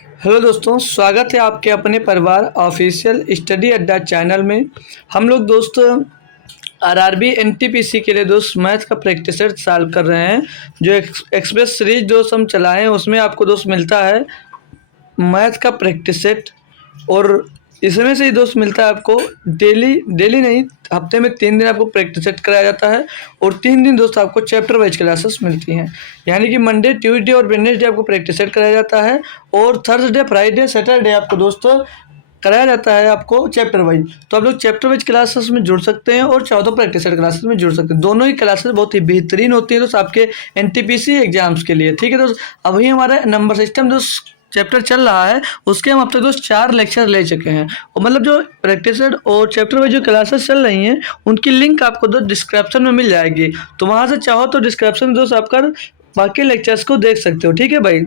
Hello दोस्तों, स्वागत है आपके अपने परिवार ऑफिशियल स्टडी अड्डा चैनल में। हम लोग दोस्त आरआरबी एनटीपीसी के लिए दोस्त मैथ का प्रैक्टिस सेट सॉल्व कर रहे हैं। जो एक्सप्रेस सीरीज दोस्त हम चलाए हैं उसमें आपको दोस्त मिलता है मैथ का प्रैक्टिस सेट। और इसमें से ही दोस्त मिलता है आपको डेली डेली नहीं, हफ्ते में 3 दिन आपको प्रैक्टिस सेट कराया जाता है। और 3 दिन दोस्त आपको चैप्टर वाइज क्लासेस मिलती हैं, यानी कि मंडे ट्यूसडे और वेडनेसडे आपको प्रैक्टिस सेट कराया जाता है। और थर्सडे फ्राइडे सैटरडे आपको दोस्त कराया जाता है आपको चैप्टर वाइज। तो आप लोग चैप्टर वाइज क्लासेस में जुड़ सकते हैं और चाहो तो प्रैक्टिस सेट क्लासेस में जुड़ सकते हैं। दोनों ही क्लासेस बहुत ही बेहतरीन होती है दोस्त आपके एनटीपीसी एग्जाम्स के लिए। ठीक है दोस्त, अभी हमारा नंबर सिस्टम दोस्त चैप्टर चल रहा है, उसके हम अब तक दोस्त 4 लेक्चर ले चुके हैं। और मतलब जो प्रैक्टिस सेट और चैप्टर वाइज जो क्लासेस चल रही हैं उनकी लिंक आपको दोस्त डिस्क्रिप्शन में मिल जाएगी। तो वहाँ से चाहो तो डिस्क्रिप्शन में दोस्त आप कर बाकी लेक्चर्स को देख सकते हो। ठीक है भाई।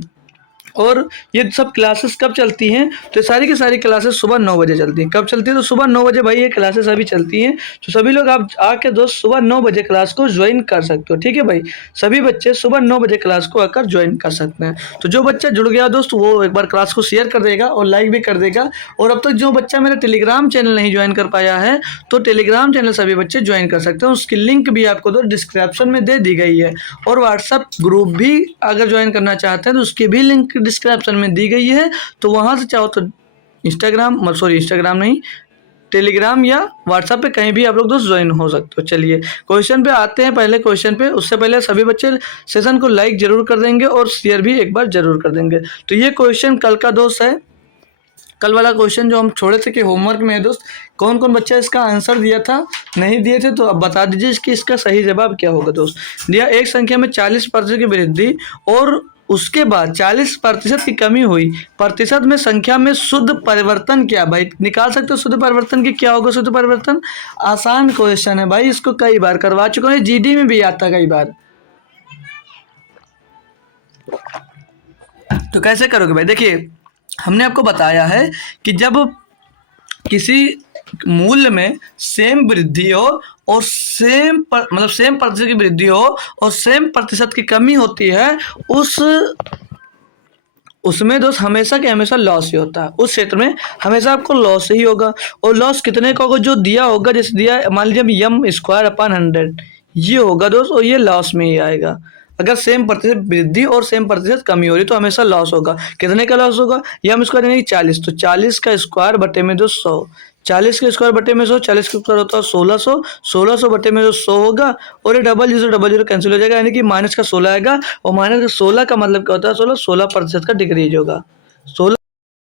और ये सब क्लासेस कब चलती हैं, तो सारी की सारी क्लासेस सुबह 9 बजे चलती हैं। कब चलती है, तो सुबह 9 बजे भाई ये क्लासेस अभी चलती हैं। तो सभी लोग आप आके दोस्त सुबह 9 बजे क्लास को ज्वाइन कर सकते हो। ठीक है भाई, सभी बच्चे सुबह 9 बजे क्लास को आकर ज्वाइन कर सकते हैं। तो जो बच्चा जुड़ गया दोस्त वो एक बार क्लास को शेयर कर देगा और लाइक भी कर देगा। और अब तक जो बच्चा मेरा टेलीग्राम चैनल नहीं ज्वाइन कर पाया है, तो टेलीग्राम चैनल सभी बच्चे ज्वाइन कर सकते हैं। उसकी लिंक भी आपको तो डिस्क्रिप्शन में दे दी गई है। और व्हाट्सअप ग्रुप भी अगर ज्वाइन करना चाहते हैं तो उसकी भी लिंक डिस्क्रिप्शन में दी गई है। तो वहाँ से चाहो तो इंस्टाग्राम नहीं, टेलीग्राम या व्हाट्सएप पे कहीं भी आप लोग दोस्त ज्वाइन हो सकते हो। चलिए क्वेश्चन पे आते हैं। पहले क्वेश्चन पे, उससे पहले सभी बच्चे सेशन को लाइक जरूर कर देंगे और शेयर भी एक बार जरूर कर देंगे। तो ये क्वेश्चन कल का दोस्त है, कल वाला क्वेश्चन जो हम छोड़े थे कि होमवर्क में है दोस्त, कौन कौन बच्चा इसका आंसर दिया था, नहीं दिए थे तो अब बता दीजिए कि इसका सही जवाब क्या होगा दोस्त। दिया एक संख्या में 40% की वृद्धि और उसके बाद 40% की कमी हुई, प्रतिशत में संख्या में शुद्ध परिवर्तन क्या। भाई निकाल सकते हो शुद्ध परिवर्तन की क्या होगा। शुद्ध परिवर्तन आसान क्वेश्चन है भाई, इसको कई बार करवा चुका हूँ, जीडी में भी आता कई बार। तो कैसे करोगे भाई, देखिए हमने आपको बताया है कि जब किसी मूल्य में सेम वृद्धि हो और सेम प्रतिशत की वृद्धि हो और सेम प्रतिशत की कमी होती है, उसमें दोस्त हमेशा के हमेशा लॉस ही होता है। उस क्षेत्र में हमेशा आपको लॉस ही होगा। और लॉस कितने का होगा, जो दिया होगा, जैसे दिया मान लीजिए m स्क्वायर अपॉन 100 ये होगा दोस्त, और ये लॉस में ही आएगा। अगर सेम प्रतिशत वृद्धि और सेम प्रतिशत कमी हो रही तो हमेशा लॉस होगा। कितने का लॉस होगा, m स्क्वायर यानी 40, तो 40 का स्क्वायर बटे में जो 100, 40 के स्क्वायर बटे में 100, 40 का स्क्वायर होता है 1600, 1600 बटे में जो 100 होगा। और ये डबल जीरो कैंसिल हो जाएगा, यानी कि माइनस का 16 आएगा। और माइनस का 16 का मतलब क्या होता है, 16% का डिक्रीज होगा। 16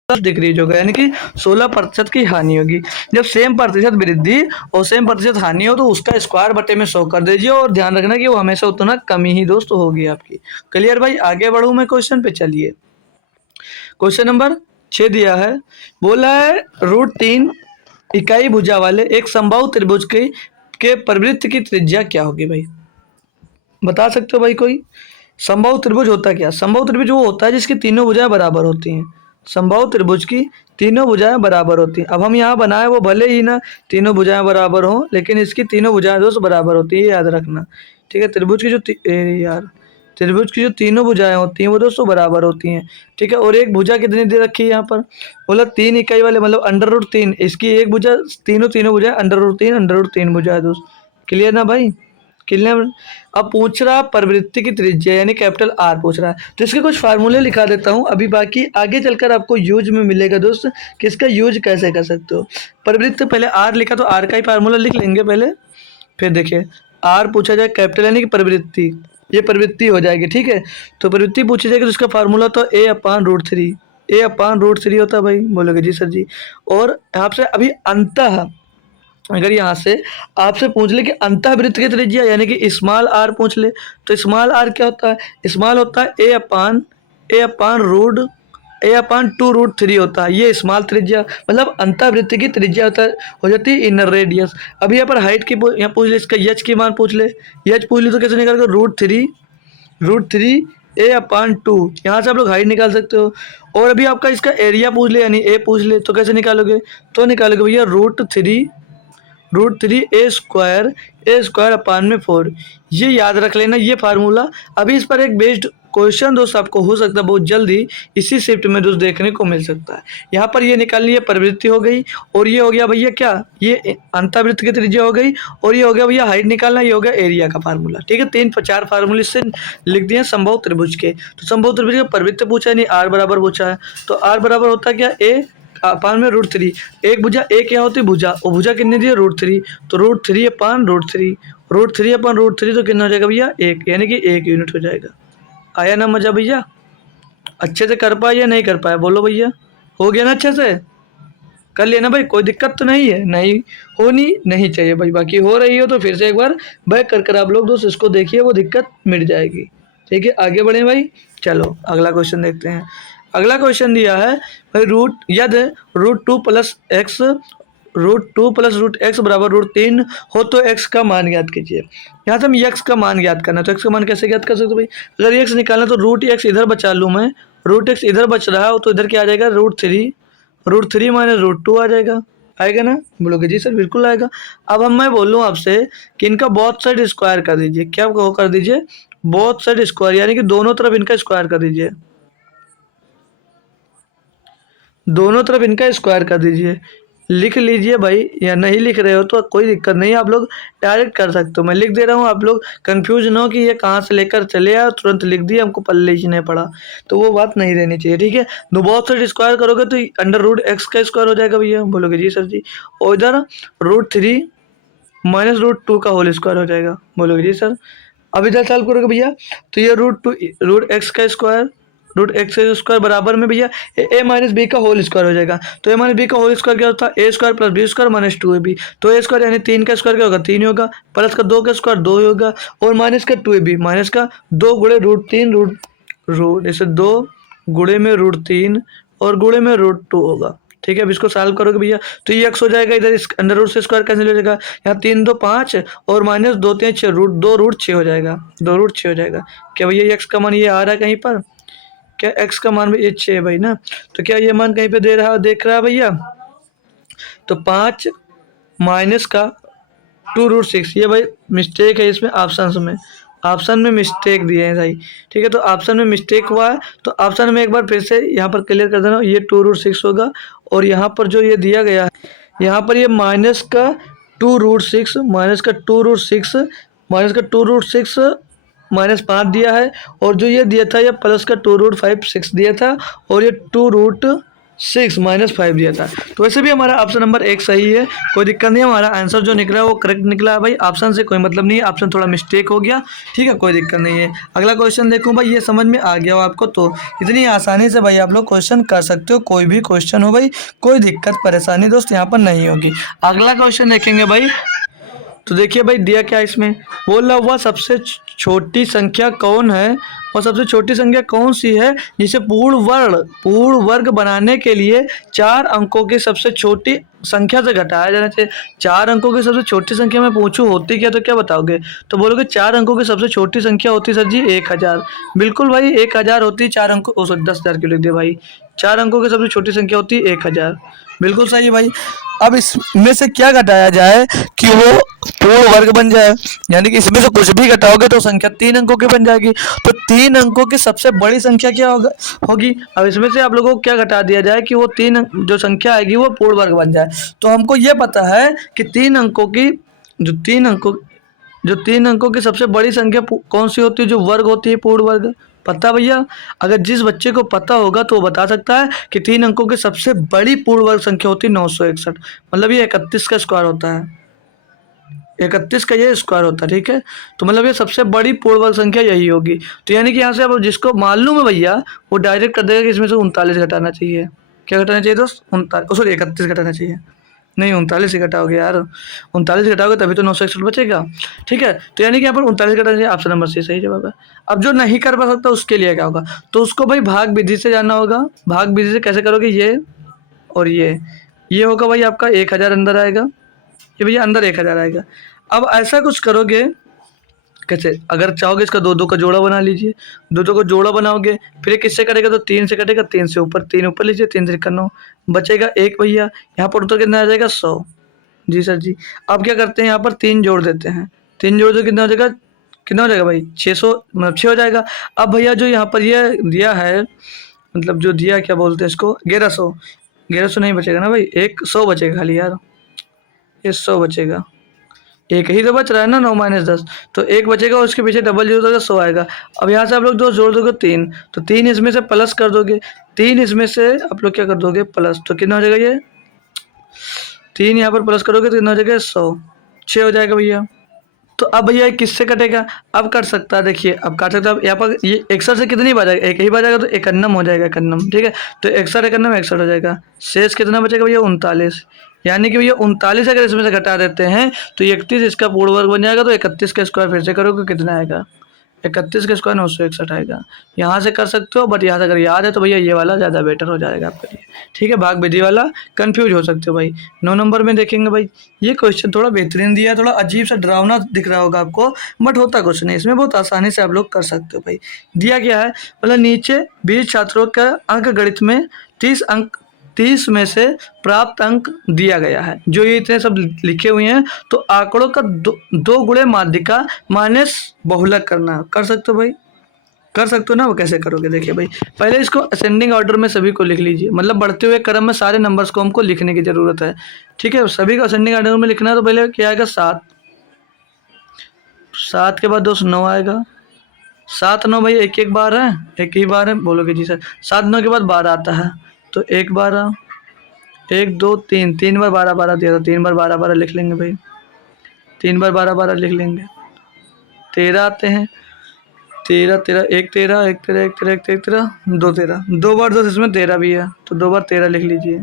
डिक्रीज होगा, यानी कि 16% की हानि होगी। जब सेम प्रतिशत वृद्धि और सेम प्रतिशत हानि हो तो उसका स्क्वायर बटे में 100 कर दीजिए। और ध्यान रखना कि वो हमेशा उतना कमी ही दोस्त होगी आपकी। क्लियर भाई, आगे बढ़ूँ मैं क्वेश्चन पे। चलिए क्वेश्चन नंबर 6 दिया है, बोला है √3 इकाई भुजा वाले एक समबाहु त्रिभुज के परिवृत्त की त्रिज्या क्या होगी। भाई बता सकते हो भाई कोई। समबाहु त्रिभुज होता क्या, समबाहु त्रिभुज वो होता है जिसकी तीनों भुजाएं बराबर होती हैं। समबाहु त्रिभुज की तीनों भुजाएं बराबर होती हैं। अब हम यहाँ बनाए वो भले ही ना तीनों भुजाएं बराबर हों, लेकिन इसकी तीनों भुजाएं दोस्त बराबर होती है, याद रखना। ठीक है, त्रिभुज की जो तीनों भुजाएं होती हैं वो दोस्तों बराबर होती हैं। ठीक है, और एक भुजा कितनी दे रखी है यहाँ पर, बोला 3 इकाई वाले, मतलब √3, इसकी एक भुजा, तीनों भुजाएं √3 भुजा है दोस्त। क्लियर ना भाई, क्लियर। अब पूछ रहा प्रवृत्ति की त्रिज्या यानी कैपिटल R पूछ रहा है, तो इसके कुछ फार्मूले लिखा देता हूँ अभी, बाकी आगे चलकर आपको यूज में मिलेगा दोस्त कि इसका यूज कैसे कर सकते हो। प्रवृत्ति पहले R लिखा तो R का ही फार्मूला लिख लेंगे पहले, फिर देखिए R पूछा जाए कैपिटल यानी कि प्रवृत्ति, ये प्रवृत्ति हो जाएगी। ठीक है, तो प्रवृत्ति पूछी जाएगी तो उसका फार्मूला तो A/√3, A/√3 होता है भाई। बोलोगे जी सर जी। और आपसे अभी अंतः, अगर यहाँ से आपसे पूछ ले कि अंतःवृत्त की त्रिज्या यानी कि स्मॉल r पूछ ले, तो स्मॉल r क्या होता है, स्मॉल होता है A/2√3 होता है, ये स्मॉल त्रिज्या, मतलब अंतःवृत्त की त्रिज्या होता है, हो जाती है इनर रेडियस। अब यहाँ पर हाइट की यहाँ पूछ ले, इसका h की मान पूछ ले, h पूछ ले तो कैसे निकालेगा, √3 A/2, यहाँ से आप लोग हाइट निकाल सकते हो। और अभी आपका इसका एरिया पूछ ले यानी a पूछ ले, तो कैसे निकालोगे, तो निकालोगे भैया √3 A² अपॉन में 4, ये याद रख लेना ये फार्मूला। अभी इस पर एक बेस्ड क्वेश्चन दोस्त आपको हो सकता है बहुत जल्दी इसी शिफ्ट में दोस्त देखने को मिल सकता है। यहाँ पर ये निकालनी है प्रवृत्ति हो गई, और ये हो गया भैया क्या, ये अंतःवृत्त की त्रिज्या हो गई, और ये हो गया भैया हाइट निकालना, ये हो गया एरिया का फार्मूला। ठीक है, 4 फार्मूले से लिख दिए समबाहु त्रिभुज के। तो समबाहु त्रिभुज का प्रवृत्ति पूछा है, नहीं आर बराबर पूछा है, तो आर बराबर होता है क्या, ए अपान में √3। एक भुजा ए क्या होती है, भुजा, और भुजा कितनी दी है, √3, तो √3 अपान √3, √3 अपान √3 तो कितना हो जाएगा भैया 1, यानी कि 1 यूनिट हो जाएगा। आया ना मजा भैया, अच्छे से कर पाए या नहीं कर पाया, बोलो भैया, हो गया ना अच्छे से, कर लिया ना भाई, कोई दिक्कत तो नहीं है, नहीं होनी नहीं चाहिए भाई, बाकी हो रही हो तो फिर से एक बार बैक कर आप लोग दोस्त इसको देखिए, वो दिक्कत मिट जाएगी। ठीक है, आगे बढ़े भाई, चलो अगला क्वेश्चन देखते हैं। अगला क्वेश्चन दिया है भाई, यदि √2 + x बराबर √3 हो तो x का मान ज्ञात कीजिए। यहाँ से हम x का मान ज्ञात करना है, तो x का मान कैसे ज्ञात कर सकते हो भाई, अगर x निकालना तो √x इधर बचा लूँ मैं, √x इधर बच रहा हो तो इधर क्या आ जाएगा, √3 माइनस √2 आ जाएगा, आएगा ना, बोलोगे जी सर बिल्कुल आएगा। अब मैं बोलूँ आपसे कि इनका बोथ साइड स्क्वायर कर दीजिए, क्या वो कर दीजिए, बोथ साइड स्क्वायर, यानी कि दोनों तरफ इनका स्क्वायर कर दीजिए, दोनों तरफ इनका स्क्वायर कर दीजिए। लिख लीजिए भाई, या नहीं लिख रहे हो तो कोई दिक्कत नहीं है, आप लोग डायरेक्ट कर सकते हो, मैं लिख दे रहा हूँ, आप लोग कंफ्यूज ना हो कि ये कहाँ से लेकर चले आए तुरंत लिख दिए, हमको पल्ले ही नहीं पड़ा, तो वो बात नहीं रहनी चाहिए। ठीक है, तो बहुत साइड स्क्वायर करोगे तो √x का स्क्वायर हो जाएगा भैया, बोलोगे जी सर जी, और इधर √3 माइनस √2 का होल स्क्वायर हो जाएगा, बोलोगे जी सर। अब इधर सॉल्व करोगे भैया तो ये √x का स्क्वायर, √x² बराबर में भैया a माइनस बी का होल स्क्वायर हो जाएगा, तो a माइनस बी का होल स्क्वायर क्या होता है, a² + b² माइनस 2ab, तो a² यानी 3 का स्क्वायर क्या होगा, 3 ही होगा, प्लस का 2 का स्क्वायर 2 ही होगा, और माइनस का 2ab, माइनस का 2 गुणे √3 जैसे 2 गुणे में √3 और गुणे में √2 होगा। ठीक है, अब इसको सॉल्व करोगे भैया तो ये x हो जाएगा, इधर इस अंडर रूट से स्क्वायर कैंसिल हो जाएगा, यहाँ 3 2 5 और माइनस 2 3 6 √2 हो जाएगा, 2 √6 हो जाएगा। क्या भैया x का मान ये आ रहा है कहीं पर, क्या x का मान भी ये 6 है भाई ना, तो क्या ये मान कहीं पे दे रहा देख रहा है भैया, तो 5 माइनस का 2√6, ये भाई मिस्टेक है इसमें, ऑप्शन में मिस्टेक दिए हैं भाई। ठीक है, तो ऑप्शन में मिस्टेक हुआ है, तो ऑप्शन में एक बार फिर से यहाँ पर क्लियर कर देना, ये 2√6 होगा, और यहाँ पर जो ये दिया गया है, यहाँ पर ये माइनस का 2√6 माइनस 5 दिया है, और जो ये दिया था ये प्लस का 2√5 दिया था, और ये 2√6 माइनस 5 दिया था। तो वैसे भी हमारा ऑप्शन नंबर 1 सही है, कोई दिक्कत नहीं है, हमारा आंसर जो निकला है वो करेक्ट निकला है भाई, ऑप्शन से कोई मतलब नहीं है, ऑप्शन थोड़ा मिस्टेक हो गया। ठीक है, कोई दिक्कत नहीं है। अगला क्वेश्चन देखूँ भाई, ये समझ में आ गया हो आपको, तो इतनी आसानी से भाई आप लोग क्वेश्चन कर सकते हो, कोई भी क्वेश्चन हो भाई, कोई दिक्कत परेशानी दोस्त यहाँ पर नहीं होगी। अगला क्वेश्चन देखेंगे भाई, तो देखिए भाई दिया क्या इसमें, बोल रहा हुआ सबसे छोटी संख्या कौन है, और सबसे छोटी संख्या कौन सी है जिसे पूर्ण वर्ग बनाने के लिए 4 अंकों की सबसे छोटी संख्या से घटाया जाना चाहिए। 4 अंकों की सबसे छोटी संख्या मैं पूछूं होती क्या, तो क्या बताओगे, तो बोलोगे 4 अंकों की सबसे छोटी संख्या होती सर जी 1000। बिल्कुल भाई 1000 होती, 4 अंकों 10,000 क्यों लिख दिया भाई, 4 अंकों की सबसे छोटी संख्या होती है 1000, बिल्कुल सही है भाई। अब इसमें से क्या घटाया जाए कि वो पूर्ण वर्ग बन जाए, यानी कि इसमें से कुछ भी घटाओगे तो संख्या 3 अंकों की बन जाएगी, तो 3 अंकों की सबसे बड़ी संख्या क्या होगी। अब इसमें से आप लोगों को क्या घटा दिया जाए कि वो 3 जो संख्या आएगी वो पूर्ण वर्ग बन जाए। तो हमको ये पता है कि 3 अंकों की जो 3 अंकों की सबसे बड़ी संख्या कौन सी होती है, जो वर्ग होती है पूर्ण वर्ग, पता भैया। अगर जिस बच्चे को पता होगा तो वो बता सकता है कि 3 अंकों की सबसे बड़ी पूर्ण वर्ग संख्या होती है 961, मतलब ये 31 का स्क्वायर होता है, 31 का ये स्क्वायर होता है। ठीक है, तो मतलब ये सबसे बड़ी पूर्ण वर्ग संख्या यही होगी। तो यानी कि यहाँ से अब जिसको मालूम है भैया वो डायरेक्ट कर देगा कि इसमें से 39 घटाना चाहिए। क्या घटाना चाहिए दोस्त, 31 घटाना चाहिए, नहीं 39 ही घटाओगे यार, 39 घटाओगे तभी तो 961 बचेगा। ठीक है, तो यानी कि यहाँ पर 39 घटाना चाहिए, ऑप्शन नंबर सी सही जवाब है। अब जो नहीं कर पा सकता उसके लिए क्या होगा, तो उसको भाई भाग विधि से जाना होगा। भाग विधि से कैसे करोगे, ये और ये होगा भाई आपका 1000 अंदर आएगा, ये भैया अंदर 1000 आएगा। अब ऐसा कुछ करोगे कैसे, अगर चाहोगे इसका 2 का जोड़ा बना लीजिए, 2 का जोड़ा बनाओगे, फिर ये किससे कटेगा, तो 3 से कटेगा, 3 से ऊपर, 3 ऊपर लीजिए, 3 से 9 बचेगा 1 भैया, यहाँ पर उत्तर कितना आ जाएगा 100। जी सर जी। अब क्या करते हैं, यहाँ पर 3 जोड़ देते हैं, 3 जोड़ दो कितना हो जाएगा कितना हो जाएगा भाई 600, मतलब 6 हो जाएगा। अब भैया जो यहाँ पर ये दिया है, मतलब जो दिया क्या बोलते हैं इसको, 1100, 1100 नहीं बचेगा ना भाई, एक 100 बचेगा खाली यार, ये 100 बचेगा, एक ही तो बच रहा है ना, 9 - 10, तो एक बचेगा, उसके पीछे डबल जीरो तो 100 आएगा। अब यहाँ से आप लोग दो जोड़ दोगे 3, तो 3 इसमें से प्लस कर दोगे, 3 इसमें से आप लोग क्या कर दोगे प्लस, तो कितना हो जाएगा ये 3 यहाँ पर प्लस करोगे तो कितना हो जाएगा 100, 6 हो जाएगा भैया। तो अब भैया ये किससे कटेगा, अब कट सकता है, देखिए अब काट सकता है। अब यहाँ पर ये 61 से कितनी बार जाएगा, एक ही बार जाएगा, तो एकन्नम हो जाएगा, एकन्नम, ठीक है। तो 61 एकन्नम 61 हो जाएगा, शेष कितना बचेगा भैया 39, यानी कि भैया 39 अगर इसमें से घटा देते हैं तो 31 इसका पूर्ण वर्ग बन जाएगा, तो 31 का स्क्वायर फिर से करोगे कितना आएगा, 31 का स्क्वायर 961 आएगा। यहाँ से कर सकते हो, बट यहाँ से अगर याद है तो भैया ये वाला ज़्यादा बेटर हो जाएगा आपके लिए, ठीक है। भाग विधि वाला कंफ्यूज हो सकते हो भाई। 9 नंबर में देखेंगे भाई, ये क्वेश्चन थोड़ा बेहतरीन दिया है, थोड़ा अजीब सा डरावना दिख रहा होगा आपको, बट होता कुछ नहीं, इसमें बहुत आसानी से आप लोग कर सकते हो भाई। दिया क्या है, मतलब नीचे 20 छात्रों का अंक गणित में 30 में से प्राप्त अंक दिया गया है, जो ये इतने सब लिखे हुए हैं, तो आंकड़ों का दो गुणे माध्यिका माइनस बहुलक करना, कर सकते हो भाई, कर सकते हो ना। वो कैसे करोगे, देखिए भाई, पहले इसको असेंडिंग ऑर्डर में सभी को लिख लीजिए, मतलब बढ़ते हुए क्रम में सारे नंबर्स को हमको लिखने की जरूरत है, ठीक है। सभी को असेंडिंग ऑर्डर में लिखना है, तो पहले क्या आएगा 7, 7 के बाद दोस्त 9 आएगा, 7 9 भाई एक एक बार है, एक ही बार है, बोलोगे जी सर। 7 9 के बाद 12 आता है, तो 1 12, 1 2 3, 3 बार 12 12 दिया, तो 3 बार 12 12 लिख लेंगे भाई, 3 बार 12 12 लिख लेंगे। 13 आते हैं, 13 13, एक 13, एक 13, एक 13, एक 13, 2 13, 2 बार 2 इसमें 13 भी है, तो 2 बार 13 लिख लीजिए,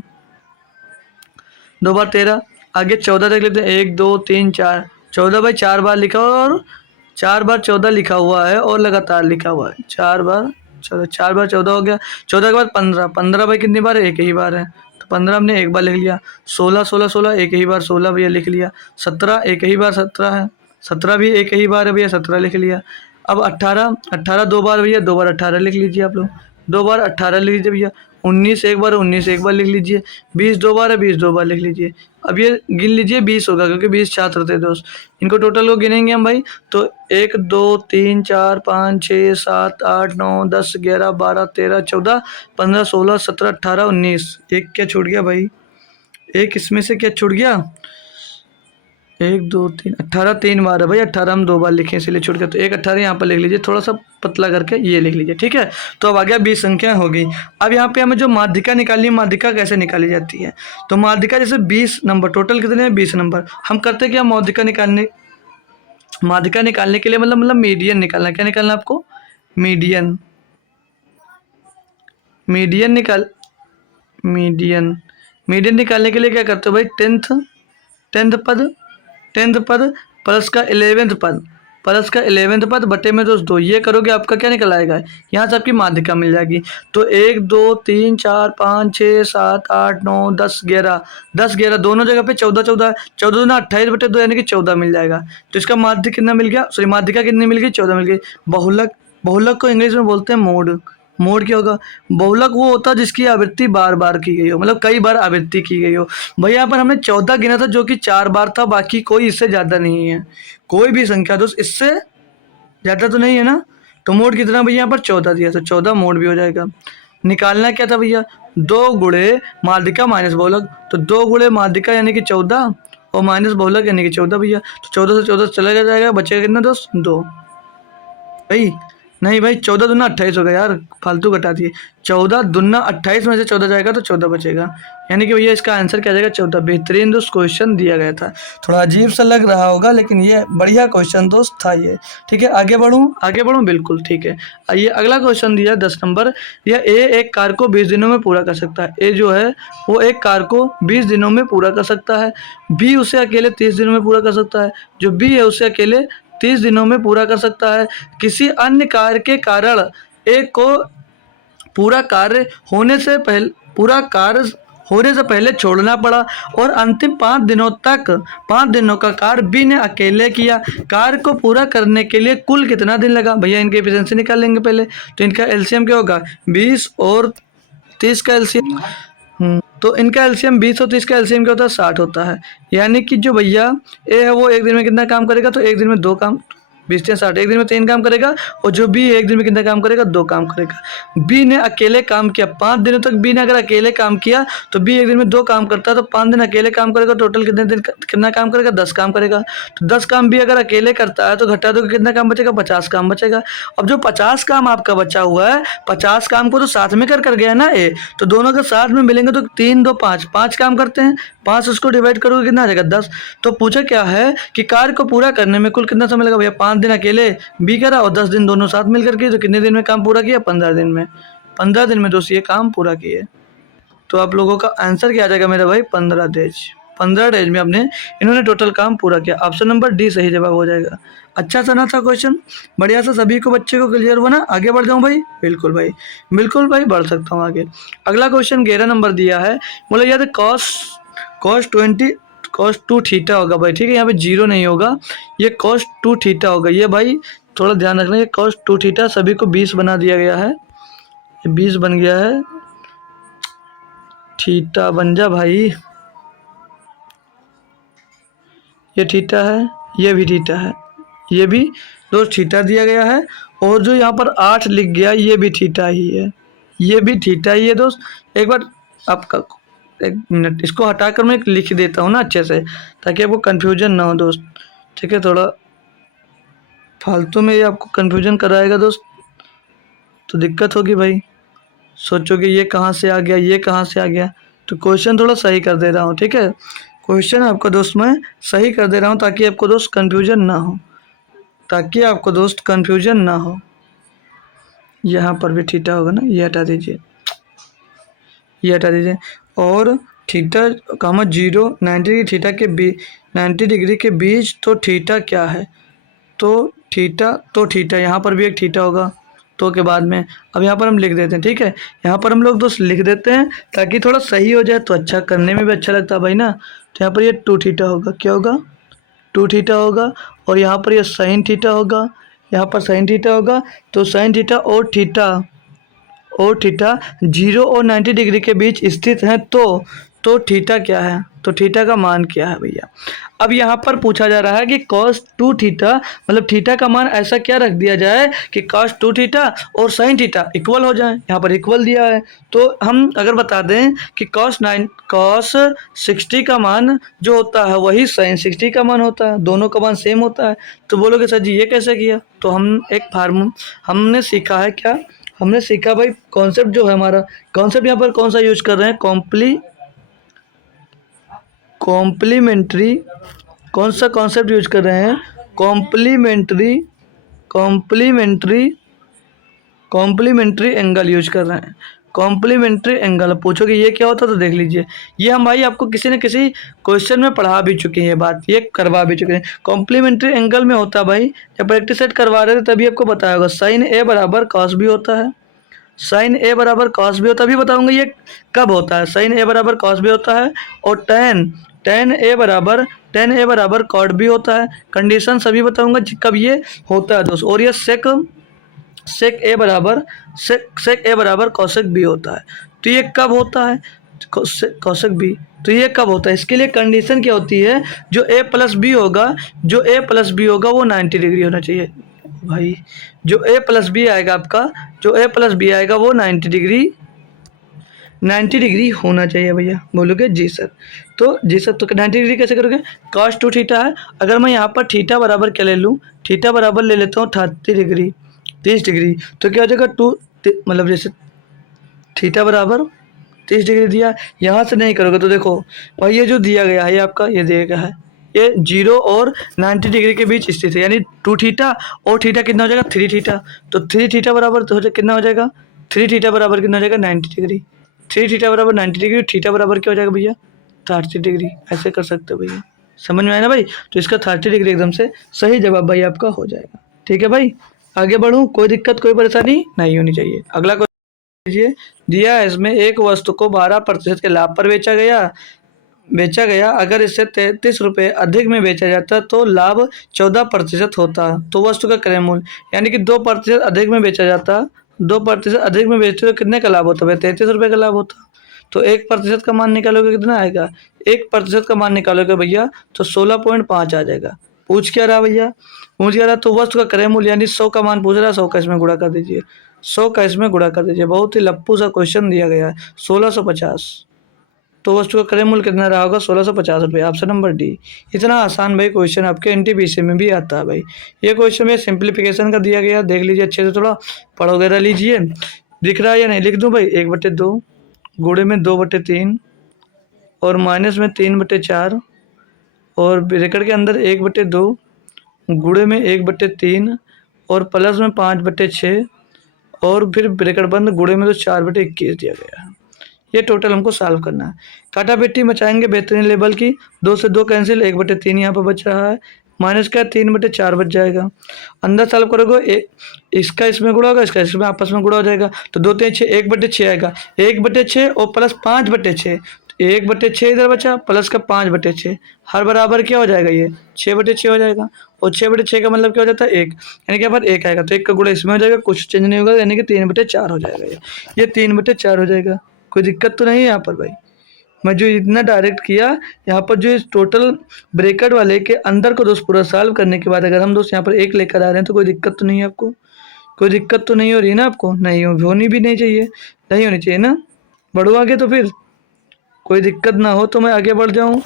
2 बार 13। आगे 14 देख लेते हैं, 1 2 3 4, 14 भाई 4 बार लिखा हुआ, और 4 बार 14 लिखा हुआ है, और लगातार लिखा हुआ है, 4 बार, चलो 4 बार 14 हो गया। 14 के बाद 15, 15 भाई कितनी बार है, एक ही बार है, तो 15 हमने एक बार लिख लिया। 16 16 16 एक ही बार 16 भैया लिख लिया। 17 एक ही बार 17 है, 17 भी एक ही बार है भैया, 17 लिख लिया। अब 18, 18 2 बार भैया, 2 बार 18 लिख लीजिए आप लोग, 2 बार 18 लिख लीजिए भैया। 19 एक बार, 19 एक बार लिख लीजिए। 20 2 बार है, 20 2 बार लिख लीजिए। अब ये गिन लीजिए 20 होगा, क्योंकि 20 छात्र थे दोस्त, इनको टोटल को गिनेंगे हम भाई, तो 1 2 3 4 5 6 7 8 9 10 11 12 13 14 15 16 17 18 19, एक क्या छूट गया भाई, एक इसमें से क्या छूट गया, 1 2 3 18 3 बार है भाई, 18 हम 2 बार लिखे इसलिए छूट गया, तो एक 18 यहाँ पर लिख लीजिए, थोड़ा सा पतला करके ये लिख लीजिए, ठीक है। तो अब आ गया 20 संख्या होगी। अब यहाँ पे हमें जो माध्यिका निकालनी है, माध्यिका कैसे निकाली जाती है, तो माध्यिका जैसे 20 नंबर, टोटल कितने हैं 20 नंबर, हम करते क्या, माध्यिका निकालने के लिए मतलब मीडियन निकालना, क्या निकालना आपको, मीडियन, मीडियन निकाल मीडियन मीडियन निकालने के लिए क्या करते हो भाई, टेंथ पद प्लस का 11th पद, प्लस का 11th पद बटे में दोस्त 2, ये करोगे आपका क्या निकल आएगा, यहाँ से आपकी माध्यिका मिल जाएगी। तो 1 2 3 4 5 6 7 8 9 10 11, 10 11 दोनों जगह पे 14 14, 14 ना 28 बटे 2 यानी कि 14 मिल जाएगा। तो इसका माध्य कितना मिल गया, सॉरी माध्यिका कितनी मिल गई, 14 मिल गई। बहुलक, बहुलक को इंग्लिश में बोलते हैं मोड, मोड क्या होगा, बहुलक वो होता है जिसकी आवृत्ति बार बार की गई हो, मतलब कई बार आवृत्ति की गई हो। भैया यहाँ पर हमने 14 गिना था, जो कि 4 बार था, बाकी कोई इससे ज़्यादा नहीं है, कोई भी संख्या दोस्त इससे ज़्यादा तो नहीं है ना। तो मोड कितना भैया यहाँ पर 14 दिया, तो 14 मोड भी हो जाएगा। निकालना क्या था भैया, 2 गुणे माध्यिका माइनस बहुलक, तो 2 गुणे माध्यिका यानी कि 14, और माइनस बहुलक यानी कि 14 भैया, तो 14 से 14 चला जाएगा, बचेगा कितना दोस्त 2 भाई, नहीं भाई 14 दूना 28 होगा यार, फालतू घटा दिए, 14 दूना 28 में से 14 जाएगा तो 14 बचेगा, यानी कि भैया इसका आंसर क्या जाएगा 14। बेहतरीन दोस्त क्वेश्चन दिया गया था, थोड़ा अजीब सा लग रहा होगा लेकिन ये बढ़िया क्वेश्चन दोस्त था ये, ठीक है। आगे बढ़ूँ बिल्कुल ठीक है। ये अगला क्वेश्चन दिया 10 नंबर, यह ए एक कार को 20 दिनों में पूरा कर सकता है, ए जो है वो एक कार को 20 दिनों में पूरा कर सकता है, बी उसे अकेले 30 दिनों में पूरा कर सकता है, जो बी है उसे अकेले 30 दिनों में पूरा कर सकता है। किसी अन्य कार्य के कारण एक को पूरा कार्य होने से पहले छोड़ना पड़ा, और अंतिम 5 दिनों का कार्य बी ने अकेले किया। कार्य को पूरा करने के लिए कुल कितना दिन लगा, भैया इनकी एफिशिएंसी निकाल लेंगे पहले। तो इनका एलसीएम क्या होगा, 20 और 30 का एलसीएम, तो इनका एलसीएम 20 और 30 का एलसीएम क्या होता है, 60 होता है। यानी कि जो भैया ए है वो एक दिन में कितना काम करेगा, तो एक दिन में 2 काम, 20 3 60, एक दिन में 3 काम करेगा। और जो बी एक दिन में कितना काम करेगा, 2 काम करेगा। बी ने अकेले काम किया 5 दिनों तक, बी ने अगर अकेले काम किया तो बी एक दिन में 2 काम करता है, तो 5 दिन अकेले काम करेगा, टोटल कितने दिन कितना काम करेगा, 10 काम करेगा। तो 10 काम बी अगर अकेले करता है तो घटा दो कितना काम बचेगा, 50 काम बचेगा। अब जो 50 काम आपका बचा हुआ है, 50 काम को तो साथ में कर गया ना ए, तो दोनों के साथ में मिलेंगे तो 3 2 5, 5 काम करते हैं, 5 उसको डिवाइड करोगे कितना आ जाएगा, 10। तो पूछा क्या है कि कार्य को पूरा करने में कुल कितना समय लगा भैया, 5 दिन अकेले बी करा और 10 दिन दोनों साथ मिलकर के, तो कितने दिन में काम पूरा किया, 15 दिन में। 15 दिन में दोस्त ये काम पूरा किए। तो आप लोगों का आंसर क्या आ जाएगा मेरा भाई, 15 डेज। 15 डेज में अपने इन्होंने टोटल काम पूरा किया। ऑप्शन नंबर डी सही जवाब हो जाएगा। अच्छा सा ना था क्वेश्चन, बढ़िया सा, सभी को बच्चे को क्लियर हुआ ना। आगे बढ़ जाऊँ भाई, बिल्कुल भाई, बिल्कुल भाई बढ़ सकता हूँ आगे। अगला क्वेश्चन 11 नंबर दिया है, बोले यार cos 2 थीटा होगा भाई, ठीक है, यहाँ पे 0 नहीं होगा, ये cos 2 थीटा होगा। ये भाई थोड़ा ध्यान रखना, ये cos 2 थीटा सभी को 20 बना दिया गया है, ये 20 बन गया है, थीटा बन जा भाई, ये थीटा है, ये भी थीटा है, ये भी दोस्त थीटा दिया गया है। और जो यहाँ पर 8 लिख गया ये भी थीटा ही है, ये भी थीटा ही है दोस्त। एक बार आपका 1 मिनट इसको हटाकर मैं लिख देता हूँ ना अच्छे से, ताकि आपको कन्फ्यूजन ना हो दोस्त, ठीक है। थोड़ा फालतू में ये आपको कन्फ्यूजन कराएगा दोस्त, तो दिक्कत होगी भाई, सोचोगे ये कहाँ से आ गया, ये कहाँ से आ गया। तो क्वेश्चन थोड़ा सही कर दे रहा हूँ, ठीक है, क्वेश्चन आपका दोस्त मैं सही कर दे रहा हूँ ताकि आपको दोस्त कन्फ्यूजन ना हो, ताकि आपको दोस्त कन्फ्यूजन ना हो। यहाँ पर भी थीटा होगा ना, ये हटा दीजिए, ये हटा दीजिए। और थीटा कामा 0 90 थीटा के 90 डिग्री के बीच, तो थीटा क्या है, तो थीटा यहाँ पर भी एक थीटा होगा तो के बाद में। अब यहाँ पर हम लिख देते हैं, ठीक है, यहाँ पर हम लोग दोस्त लिख देते हैं ताकि थोड़ा सही हो जाए, तो अच्छा करने में भी अच्छा लगता है भाई ना। तो यहाँ पर ये 2 थीटा होगा, क्या होगा, 2 थीटा होगा। और यहाँ पर ये साइन थीटा होगा, यहाँ पर साइन थीटा होगा। तो साइन थीटा और थीटा 0 और 90 डिग्री के बीच स्थित है, तो थीटा क्या है, तो थीटा का मान क्या है भैया। अब यहाँ पर पूछा जा रहा है कि cos 2 थीटा, मतलब थीटा का मान ऐसा क्या रख दिया जाए कि cos 2 थीटा और sin थीटा इक्वल हो जाए। यहाँ पर इक्वल दिया है, तो हम अगर बता दें कि cos 60 का मान जो होता है वही sin 60 का मान होता है, दोनों का मान सेम होता है। तो बोलोगे सर जी ये कैसे किया, तो हम एक हमने सीखा है, क्या हमने सीखा भाई, कॉन्सेप्ट जो है हमारा, कॉन्सेप्ट यहाँ पर कौन सा यूज कर रहे हैं, कॉम्प्लीमेंट्री, कौन सा कॉन्सेप्ट यूज कर रहे हैं, कॉम्प्लीमेंट्री एंगल यूज कर रहे हैं, कॉम्प्लीमेंट्री एंगल। पूछोगे ये क्या होता है, तो देख लीजिए, ये हम भाई आपको किसी न किसी क्वेश्चन में पढ़ा भी चुके हैं, ये बात ये करवा भी चुके हैं। कॉम्प्लीमेंट्री एंगल में होता है भाई, जब प्रैक्टिस सेट करवा रहे थे तभी आपको बताया होगा, साइन ए बराबर कॉस भी होता है, साइन ए बराबर कॉस भी होता है, अभी बताऊंगा ये कब होता है, साइन ए बराबर कॉस भी होता है। और टेन ए बराबर कॉट भी होता है। कंडीशन सभी बताऊंगा कब ये होता है दोस्त। और ये सेक ए बराबर कॉसेक बी होता है। तो ये कब होता है, कॉसेक बी, तो ये कब होता है, इसके लिए कंडीशन क्या होती है, जो ए प्लस बी होगा वो 90 डिग्री होना चाहिए भाई। जो ए प्लस बी आएगा आपका, वो 90 डिग्री होना चाहिए भैया। बोलोगे जी सर, तो जी सर, तो 90 डिग्री कैसे करोगे, cos 2 थीटा है, अगर मैं यहाँ पर थीटा बराबर क्या ले लूँ, थीटा बराबर ले लेता हूँ 30 डिग्री, तो क्या हो जाएगा 2, मतलब जैसे थीटा बराबर 30 डिग्री दिया, यहाँ से नहीं करोगे तो देखो भाई ये जो दिया गया है, ये आपका ये दिया गया है, ये 0 और 90 डिग्री के बीच स्थित है, यानी 2 थीटा और थीटा कितना हो जाएगा, 3 थीटा। तो 3 थीटा बराबर तो कितना हो जाएगा, 3 थीटा बराबर कितना हो जाएगा, 90 डिग्री। 3 थीटा बराबर 90 डिग्री, थीटा बराबर क्या हो जाएगा भैया, 30 डिग्री। ऐसे कर सकते हो भैया, समझ में आया ना भाई। तो इसका 30 डिग्री एकदम से सही जवाब भाई आपका हो जाएगा। ठीक है भाई, आगे बढ़ूँ, कोई दिक्कत कोई परेशानी नहीं होनी चाहिए। अगला लीजिए, दिया है इसमें, एक वस्तु को 12% के लाभ पर बेचा गया, अगर इसे 33 रुपये अधिक में बेचा जाता तो लाभ 14% होता। तो वस्तु का क्रय मूल्य, यानी कि 2% अधिक में बेचा जाता, 2% अधिक में बेचते तो कितने का लाभ होता भाई, 33 रुपये का लाभ होता। तो 1% का मान निकालोगे कितना आएगा, 1% का मान निकालोगे भैया तो 16.5 आ जाएगा। पूछ क्या रहा भैया, पूछ क्या रहा, तो वस्तु का क्रय मूल्य यानी 100 का मान पूछ रहा है, 100 का इसमें गुणा कर दीजिए, 100 का इसमें गुणा कर दीजिए। बहुत ही लप्पू सा क्वेश्चन दिया गया है। 1650, तो वस्तु का क्रय मूल्य कितना रहा होगा, 1650 रुपये। Option number D. इतना आसान भाई क्वेश्चन आपके एनटीपीसी में भी आता है भाई। ये क्वेश्चन में सिंप्लीफिकेशन का दिया गया, देख लीजिए अच्छे से, थोड़ा पढ़ वगैरह लीजिए। दिख रहा है या नहीं, लिख दूं भाई, 1/2 गुणे में 2/3 और माइनस में 3/4 और ब्रैकेट के अंदर 1/2 गुणे में 1/3 और प्लस में 5/6 और फिर ब्रैकेट बंद गुणे में तो 4/21 दिया गया है। ये टोटल हमको सॉल्व करना है। काटा बेटी बचाएंगे बेहतरीन लेवल की, 2 से 2 कैंसिल, 1/3 यहाँ पर बच रहा है, माइनस का 3/4 बच जाएगा। अंदर सॉल्व करोगे इसका इसमें गुणा होगा, इसका इसमें आपस में गुणा हो जाएगा, तो 2 3 6 1/6 आएगा, 1/6 और प्लस 5/6, 1/6 इधर बचा प्लस का 5/6, हर बराबर क्या हो जाएगा, ये 6/6 हो जाएगा। और 6/6 का मतलब क्या हो जाता है, 1, यानी कि यहाँ पर 1 आएगा, तो 1 का गुणा इसमें हो जाएगा, कुछ चेंज नहीं होगा, यानी कि 3/4 हो जाएगा। ये 3/4 हो जाएगा। कोई दिक्कत तो नहीं है यहाँ पर भाई। मैं जो इतना डायरेक्ट किया, यहाँ पर जो इस टोटल ब्रैकेट वाले के अंदर को दोस्त पूरा सॉल्व करने के बाद अगर हम दोस्त यहाँ पर 1 लेकर आ रहे हैं तो कोई दिक्कत तो नहीं है आपको, कोई दिक्कत तो नहीं हो रही है ना आपको, नहीं होनी भी नहीं चाहिए, नहीं होनी चाहिए ना। बढ़ो आगे, तो फिर कोई दिक्कत ना हो तो मैं आगे बढ़ जाऊँ।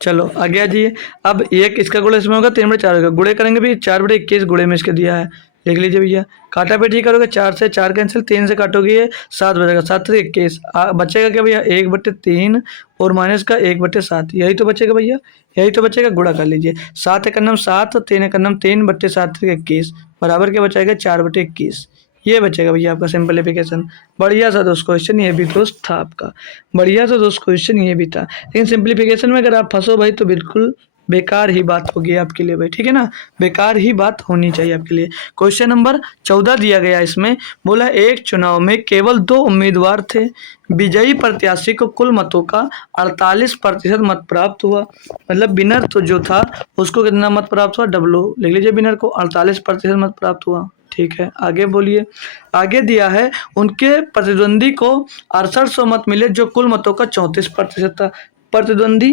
चलो आगे आ जाइए। अब 1 इसका गुणा इसमें होगा, 3/4 होगा, गुणे करेंगे भी 4/21 गुणे में इसके दिया है, देख लीजिए भैया। काटा पेटी करोगे, 4 से 4 कैंसिल, 3 से काटोगे ये 7 बचेगा, 7 से 21 बचेगा क्या भैया, 1/3 और माइनस का 1/7, यही तो बचेगा भैया, यही तो बचेगा। गुणा कर लीजिए, 7 एक नम 7, 3 एक नम 3/7 21 बराबर क्या बचाएगा, 4/21, ये बचेगा भैया आपका सिंपलीफिकेशन। बढ़िया सा दोस्त क्वेश्चन ये भी दोस्त था आपका, बढ़िया सा दोस्त क्वेश्चन ये भी था। लेकिन सिंपलीफिकेशन में अगर आप फंसो भाई तो बिल्कुल बेकार ही बात होगी आपके लिए भाई, ठीक है ना, बेकार ही बात होनी चाहिए आपके लिए। क्वेश्चन नंबर 14 दिया गया, इसमें बोला एक चुनाव में केवल 2 उम्मीदवार थे, विजयी प्रत्याशी को कुल मतों का 48% मत प्राप्त हुआ, मतलब विनर तो जो था उसको कितना मत प्राप्त हुआ, डब्लो लिख लीजिए, विनर को 48% मत प्राप्त हुआ। ठीक है, आगे बोलिए। आगे दिया है उनके प्रतिद्वंदी को 6800 मत मिले जो कुल मतों का 34% था। प्रतिद्वंदी,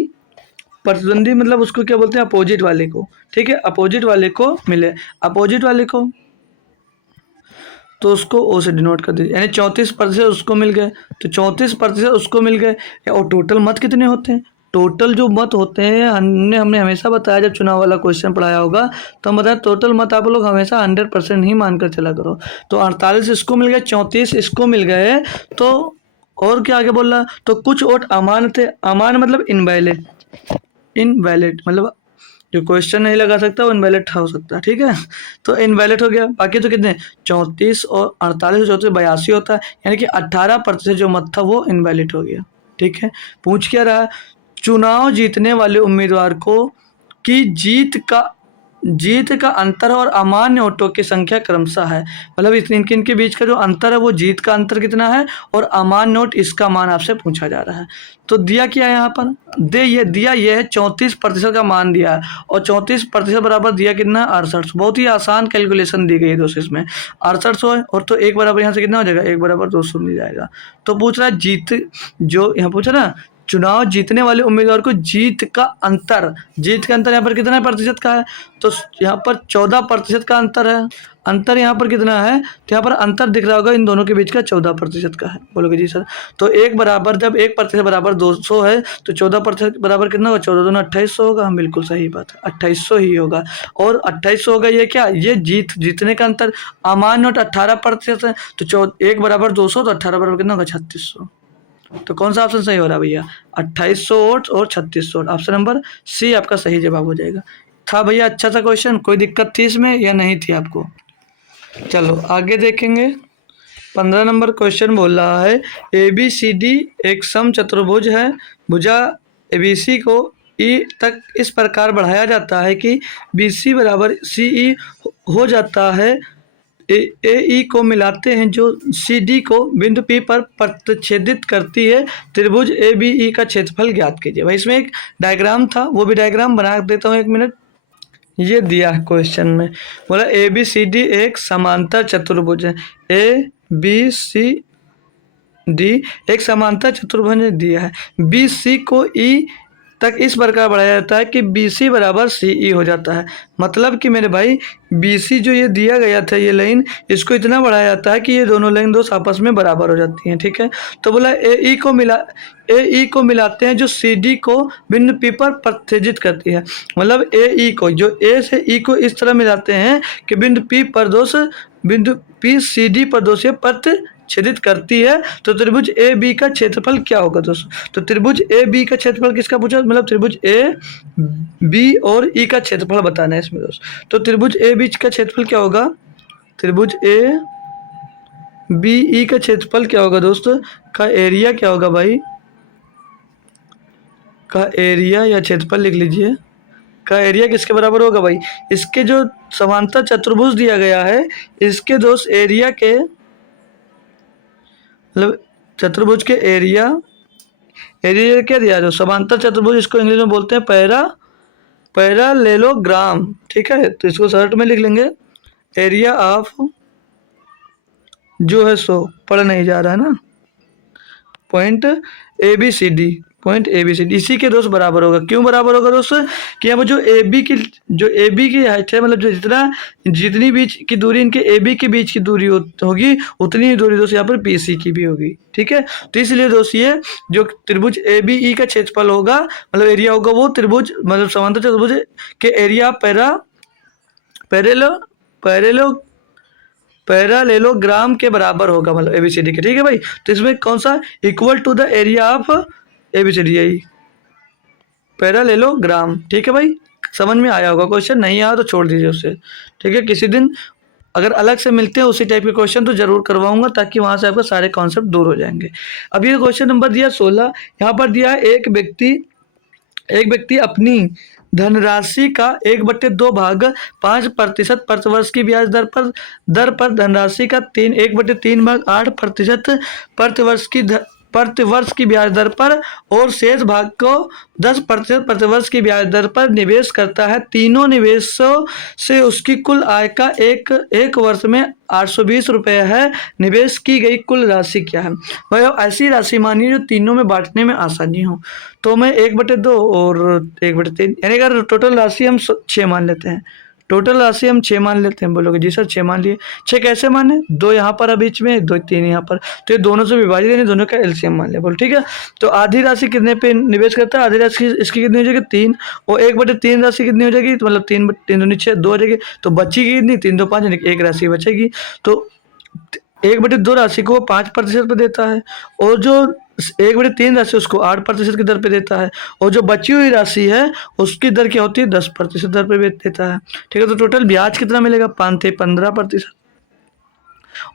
प्रतिद्वंदी मतलब उसको क्या बोलते हैं, अपोजिट वाले को, ठीक है, अपोजिट वाले को मिले, अपोजिट वाले को तो उसको ओ से डिनोट कर दीजिए, यानी 34% उसको मिल गए, तो 34% उसको मिल गए। और टोटल मत कितने होते हैं, टोटल जो मत होते हैं, हमने हमेशा बताया, जब चुनाव वाला क्वेश्चन पढ़ाया होगा तो हम बताया टोटल मत आप लोग हमेशा 100% ही मानकर चला करो। तो 48 इसको मिल गए, 34 इसको मिल गए, तो और क्या आगे बोल रहा, तो कुछ वोट अमान्य थे, अमान्य मतलब इनवैलिड, इनवैलिड मतलब जो क्वेश्चन नहीं लगा सकता वो इनवैलिड हो सकता है, ठीक है, तो इनवैलिड हो गया। बाकी तो कितने, 34 और 48 34 82 होता है, यानी कि 18% जो मत था वो इनवैलिड हो गया। ठीक है, पूछ क्या रहा है, चुनाव जीतने वाले उम्मीदवार को की जीत का अंतर और अमान्य वोटों की संख्या क्रमशः है, मतलब इनके बीच का जो अंतर है वो जीत का अंतर कितना है और अमान्य वोट इसका मान आपसे पूछा जा रहा है। तो दिया क्या है यहाँ पर, दिया ये है 34% का मान दिया है, और 34% बराबर दिया कितना, 68। बहुत ही आसान कैलकुलेशन दी गई है दोस्तों इसमें, 6800 है और तो 1 बराबर यहाँ से कितना हो जाएगा, 1 बराबर 200 मिल जाएगा। तो पूछ रहा है जीत, जो यहाँ पूछा ना, चुनाव जीतने वाले उम्मीदवार को जीत का अंतर यहाँ पर कितना प्रतिशत का है, तो यहाँ पर 14% का अंतर है। अंतर यहाँ पर कितना है, तो यहाँ पर अंतर दिख रहा होगा इन दोनों के बीच का 14% का है। बोलोगे जी सर, तो 1 बराबर, जब 1% बराबर 200 है तो 14% बराबर कितना होगा, 14 दूना 2800 होगा। बिल्कुल सही बात है, 2800 ही होगा, और 2800 होगा। ये क्या, ये जीतने का अंतर, अमान्य वोट 18% है, तो 1 बराबर 200, तो 18 बराबर कितना होगा, 3600। तो कौन सा ऑप्शन सही हो रहा है भैया, 2800 वोट और 3600 वोट, ऑप्शन नंबर सी आपका सही जवाब हो जाएगा। था भैया अच्छा सा क्वेश्चन, कोई दिक्कत थी इसमें या नहीं थी आपको। चलो आगे देखेंगे। 15 नंबर क्वेश्चन बोल रहा है ABCD एक सम चतुर्भुज है, भुजा ABC को E तक इस प्रकार बढ़ाया जाता है कि BC बराबर CE हो जाता है। AE को मिलाते हैं जो CD को बिंदु P पर प्रतिच्छेदित करती है, त्रिभुज ABE का क्षेत्रफल ज्ञात कीजिए। भाई इसमें एक डायग्राम था, वो भी डायग्राम बना देता हूँ, 1 मिनट। ये दिया है क्वेश्चन में, बोला ABCD एक समांतर चतुर्भुज है, ABCD एक समांतर चतुर्भुज दिया है, BC को E तक इस प्रकार बढ़ाया जाता है कि BC बराबर CE हो जाता है। मतलब कि मेरे भाई BC जो ये दिया गया था ये लाइन, इसको इतना बढ़ाया जाता है कि ये दोनों लाइन दोस्त आपस में बराबर हो जाती हैं, ठीक है। तो बोला AE को मिलाते हैं जो CD को बिंदु P पर प्रतिच्छेदित करती है। मतलब AE को, जो A से E को इस तरह मिलाते हैं कि बिंदु P पर दोस्त बिंदु P CD पर दोस्त ये प्रतिच्छेदित करती है। तो त्रिभुज AB का क्षेत्रफल क्या होगा दोस्तों? तो त्रिभुज AB का क्षेत्रफल किसका पूछा? मतलब त्रिभुज AB और E का क्षेत्रफल बताना है इसमें दोस्त। तो त्रिभुज AB का क्षेत्रफल क्या होगा? त्रिभुज ABE का क्षेत्रफल क्या होगा दोस्तों? का एरिया क्या होगा भाई? का एरिया या क्षेत्रफल लिख लीजिए। का एरिया किसके बराबर होगा भाई? इसके जो समांतर चतुर्भुज दिया गया है, इसके दोस्त एरिया के, मतलब चतुर्भुज के एरिया क्या दिया? जो समांतर चतुर्भुज, इसको इंग्लिश में बोलते हैं पैरालेलोग्राम, ठीक है। तो इसको शॉर्ट में लिख लेंगे, एरिया ऑफ जो है सो पढ़ नहीं जा रहा है ना, पॉइंट ABCD इसी के दोस्त बराबर होगा। क्यों बराबर होगा दोस्त? कि यहाँ पर जो AB की हाइट है, मतलब जो जितनी बीच की दूरी इनके AB के बीच की दूरी होगी, उतनी ही दूरी दोस्त यहाँ पर BC की भी होगी, ठीक है। तो इसलिए दोस्त ये जो त्रिभुज ABE का क्षेत्रफल होगा, मतलब एरिया होगा, वो त्रिभुज मतलब समांतर चतुर्भुज के एरिया पैरालेलोग्राम के बराबर होगा, मतलब ABCD के, ठीक है भाई। तो इसमें कौन सा? Equal to the area of ABCD, यही पैरालेलोग्राम, ठीक है भाई। समझ में आया होगा। क्वेश्चन नहीं आया तो छोड़ दीजिए उससे, ठीक है। किसी दिन अगर अलग से मिलते हैं उसी टाइप के क्वेश्चन तो जरूर करवाऊंगा, ताकि वहां से आपका सारे कॉन्सेप्ट दूर हो जाएंगे। अब ये क्वेश्चन नंबर दिया 16, यहाँ पर दिया है एक व्यक्ति अपनी धनराशि का 1/2 भाग 5% प्रतिवर्ष की ब्याज दर पर धनराशि का 1/3 भाग 8% प्रतिवर्ष की ब्याज दर पर और शेष भाग को 10% प्रतिवर्ष की ब्याज दर पर निवेश करता है। तीनों निवेशों से उसकी कुल आय का एक वर्ष में 820 रुपये है। निवेश की गई कुल राशि क्या है? वह ऐसी राशि मानिए जो तीनों में बांटने में आसानी हो। तो मैं 1/2 और 1/3, यानी अगर टोटल राशि हम 6 मान लेते हैं, टोटल राशि हम 6 मान लेते हैं। बोलोगे जी सर 6 मान लिए, 6 कैसे माने? 2 यहाँ पर है बीच में, 2 3 यहाँ पर, तो ये दोनों से विभाजित है, दोनों का एलसीएम मान ले। बोलो ठीक है। तो आधी राशि कितने पे निवेश करता है? आधी राशि इसकी कितनी हो जाएगी? 3, और 1/3 राशि कितनी हो जाएगी? तो मतलब 3 दूनी 6, 2 हो जाएगी। तो बचेगी कितनी? 3 2 5, यानी एक राशि बचेगी। तो 1/2 राशि को 5% पे देता है, और जो 1/3 राशि उसको 8% की दर पे देता है, और जो बची हुई राशि है उसकी दर क्या होती है? 10% दर पे देता है, ठीक है। तो टोटल ब्याज कितना मिलेगा? 5 थे 15%,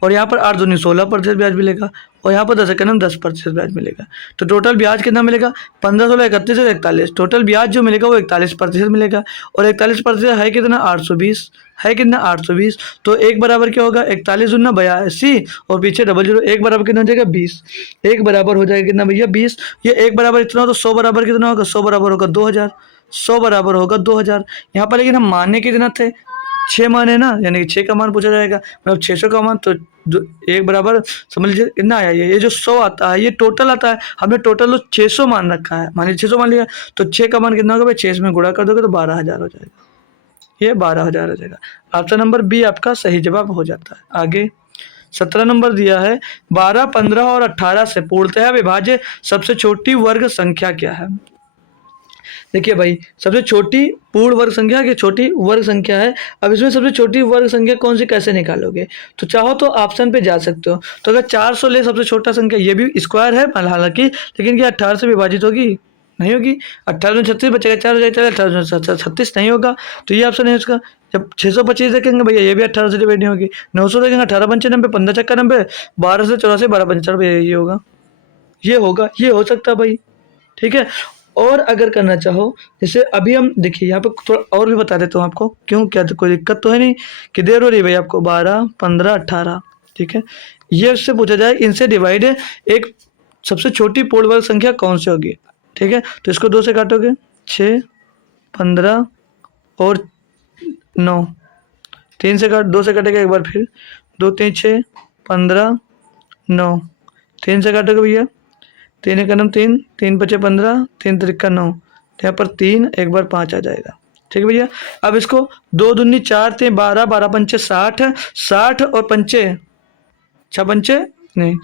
और यहाँ पर 8 दूनी 16% ब्याज मिलेगा, और यहाँ पर 10 एकम 10% ब्याज मिलेगा। तो टोटल ब्याज कितना मिलेगा? 15 16 31 और 41, टोटल ब्याज जो मिलेगा वो 41% मिलेगा। और 41% है कितना? 820 है, कितना? 820। तो एक बराबर क्या होगा? 41 दूना 82, और पीछे डबल जीरो, एक बराबर कितना हो जाएगा? 20। एक बराबर हो जाएगा कितना भैया? 20। ये एक बराबर इतना हो तो 100 बराबर कितना होगा? 100 बराबर होगा 2000, 100 बराबर होगा 2000। यहाँ पर लेकिन हम माने कितना थे? 6 मान है ना, यानी कि 6 का मान पूछा जाएगा, मतलब 600 का मान। तो एक बराबर समझ लीजिए कितना आया, ये जो 100 आता है ये टोटल आता है, हमने टोटल 600 मान रखा है, मान लीजिए 600 मान लिया, तो 6 का मान कितना होगा भाई? 6 में गुणा कर दोगे तो 12000 हो जाएगा, ये 12000 हो जाएगा। ऑप्शन नंबर बी आपका सही जवाब हो जाता है। आगे 17 नंबर दिया है, 12 15 और 18 से पूर्णतः विभाज्य सबसे छोटी वर्ग संख्या क्या है? देखिए भाई, सबसे छोटी पूर्ण वर्ग संख्या की छोटी वर्ग संख्या है। अब इसमें सबसे छोटी वर्ग संख्या कौन सी, कैसे निकालोगे? तो चाहो तो ऑप्शन पे जा सकते हो। तो अगर 400 ले सबसे छोटा संख्या, ये भी स्क्वायर है हालांकि, लेकिन क्या 18 से विभाजित होगी? नहीं होगी। 18 में 36 बचेगा, 4 हो जाएगा, 18 में 36 नहीं होगा, तो ये ऑप्शन है इसका। जब 625 देखेंगे भैया, ये भी 18 से डिवाइड नहीं होगी। 900 देखेंगे, 18 पंचे 90, 15 चक्का 90, 12 से 84, 12 पंचे भैया ये होगा, ये होगा, ये हो सकता है भाई, ठीक है। और अगर करना चाहो, जैसे अभी हम देखिए यहाँ पे थोड़ा और भी बता देता हूँ आपको, क्यों, क्या तो कोई दिक्कत तो है नहीं कि देर हो रही है भाई आपको? 12 15 18, ठीक है। ये उससे पूछा जाए इनसे डिवाइड एक सबसे छोटी पूर्ण वर्ग संख्या कौन सी होगी, ठीक है। तो इसको 2 से काटोगे, 6 15 और 9, 3 से काट, 2 से काटेगा एक बार फिर, 2 3 6 15 9, 3 से काटोगे भैया, 3 एकम 3, 3 पचे 15, 3 त्रिका 9, तो यहाँ पर 3 एक बार 5 आ जाएगा। ठीक है भैया। अब इसको 2 दूनी 4 थे 12, 12 पंचे 60, 60 और पंचे 6 पंचे नहीं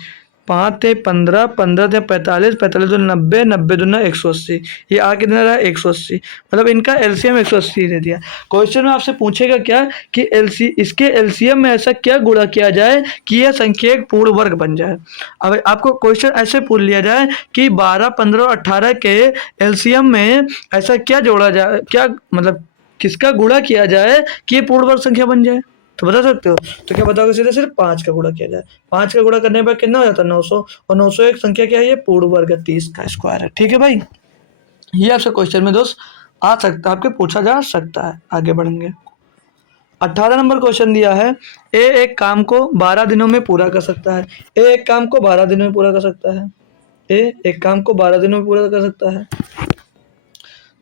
5 थे 15, 15 थे 45, 45 दूनी 90, 90 दूना 180। ये आ कितना रहा 180, मतलब इनका एलसीएम 180 दे दिया। क्वेश्चन में आपसे पूछेगा क्या कि इसके एलसीएम में ऐसा क्या गुणा किया जाए कि यह संख्या एक पूर्ण वर्ग बन जाए। अब आपको क्वेश्चन ऐसे पूछ लिया जाए कि 12, 15 और 18 के एलसीएम में ऐसा क्या जोड़ा जाए, क्या मतलब किसका गुणा किया जाए कि ये पूर्ण वर्ग संख्या बन जाए, तो बता सकते हो। तो क्या बताओगे, सीधे सिर्फ 5 का गुणा किया जाए। 5 का गुणा करने पर कितना हो जाता है 900, और 900 एक संख्या क्या है, ये पूर्ण वर्ग 30 का स्क्वायर है। ठीक है भाई, ये आपसे क्वेश्चन में दोस्त आ सकता है, आपके पूछा जा सकता है। आगे बढ़ेंगे। 18 नंबर क्वेश्चन दिया है, ए एक काम को 12 दिनों में पूरा कर सकता है। ए एक काम को 12 दिनों में पूरा कर सकता है। ए एक काम को 12 दिनों में पूरा कर सकता है।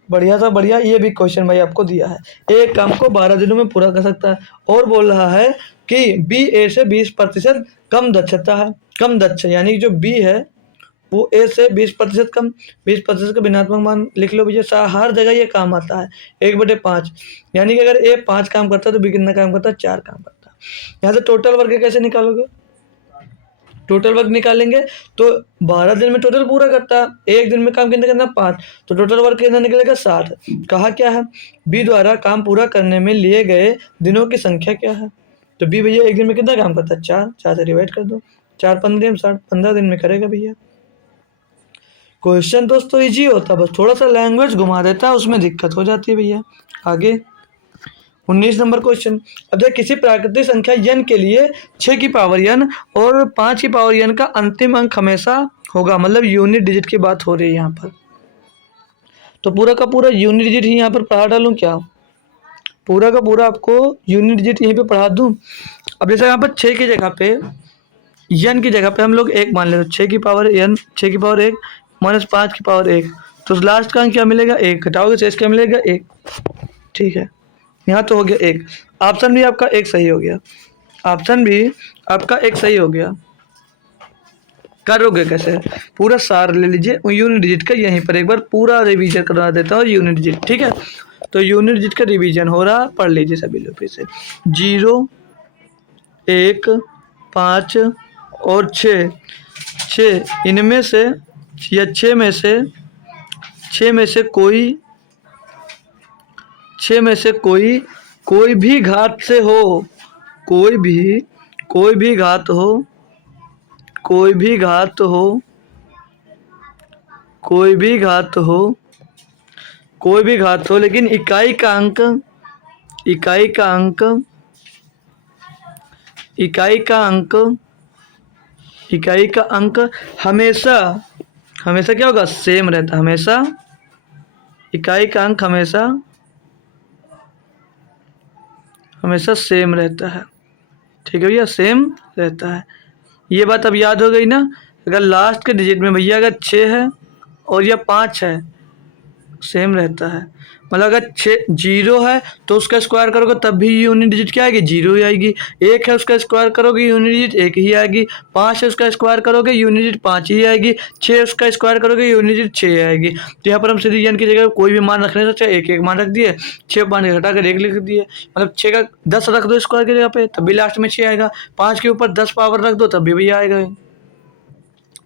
बढ़िया था बढ़िया, ये भी क्वेश्चन भाई आपको दिया है। एक काम को 12 दिनों में पूरा कर सकता है, और बोल रहा है कि बी ए से 20% कम दक्षता है, कम दक्ष, यानी कि जो बी है वो ए से 20% कम। 20% का भिन्नात्मक मान लिख लो भैया, हर जगह ये काम आता है 1/5, यानी कि अगर ए 5 काम करता है तो बी कितना काम करता है, 4 काम करता है। यहाँ से टोटल वर्ग कैसे निकालोगे, टोटल वर्क निकालेंगे तो 12 दिन में टोटल पूरा करता है, एक दिन में काम कितना करना 5, तो टोटल वर्क कितना निकलेगा 60। कहा क्या है, बी द्वारा काम पूरा करने में लिए गए दिनों की संख्या क्या है, तो बी भैया एक दिन में कितना काम करता है 4, 4 से डिवाइड कर दो, 4 15 60, 15 दिन में करेगा भैया। क्वेश्चन दोस्तों इजी होता है, बस थोड़ा सा लैंग्वेज घुमा देता है, उसमें दिक्कत हो जाती है भैया। आगे 19 नंबर क्वेश्चन। अब जब किसी प्राकृतिक संख्या n के लिए 6 की पावर n और 5 की पावर n का अंतिम अंक हमेशा होगा, मतलब यूनिट डिजिट की बात हो रही है यहाँ पर, तो पूरा का पूरा यूनिट डिजिट ही यहाँ पर पढ़ा डालूं क्या, पूरा का पूरा आपको यूनिट डिजिट यहीं पे पढ़ा दूं। अब जैसे यहाँ पर 6 की जगह पे n की जगह पे हम लोग 1 मान ले, तो 6 की पावर n, 6 की पावर 1 माइनस 5 की पावर 1, तो लास्ट का अंक क्या मिलेगा 1, घटाओगे शेष क्या मिलेगा 1। ठीक है, यहाँ तो हो गया 1, ऑप्शन भी आपका 1 सही हो गया, ऑप्शन भी आपका 1 सही हो गया। करोगे कैसे, पूरा सार ले लीजिए यूनिट डिजिट का, यहीं पर एक बार पूरा रिवीजन करवा देता हूँ यूनिट डिजिट। ठीक है, तो यूनिट डिजिट का रिवीजन हो रहा, पढ़ लीजिए सभी लोग फिर से। 0, 1, 5 और 6, 6 इनमें से या 6 में से कोई 6 में से कोई भी घात से हो, कोई भी घात हो, कोई भी घात हो, कोई भी घात हो, कोई भी घात हो, लेकिन इकाई का अंक, इकाई का अंक, इकाई का अंक, इकाई का अंक हमेशा हमेशा क्या होगा, सेम रहता है, हमेशा इकाई का अंक हमेशा सेम रहता है। ठीक है भैया, सेम रहता है, ये बात अब याद हो गई ना। अगर लास्ट के डिजिट में भैया अगर 6 है और या 5 है, सेम रहता है, मतलब अगर 6 0 है तो उसका स्क्वायर करोगे तब भी यूनिट डिजिट क्या आएगी, 0 ही आएगी। 1 है उसका स्क्वायर करोगे यूनिट डिजिट 1 ही आएगी। 5 है उसका स्क्वायर करोगे यूनिट डिजिट 5 ही आएगी। 6 उसका स्क्वायर करोगे यूनिट डिजिट 6 आएगी। तो यहाँ पर हम सीधी n की जगह कोई भी मान रखने से अच्छा 1 मान रख दिए, 6 5 घटा कर 1 लिख दिए, मतलब 6 का 10 रख दो स्क्वायर की जगह पे तब भी लास्ट में 6 आएगा। 5 के ऊपर 10 पावर रख दो तब भी भैया आएगा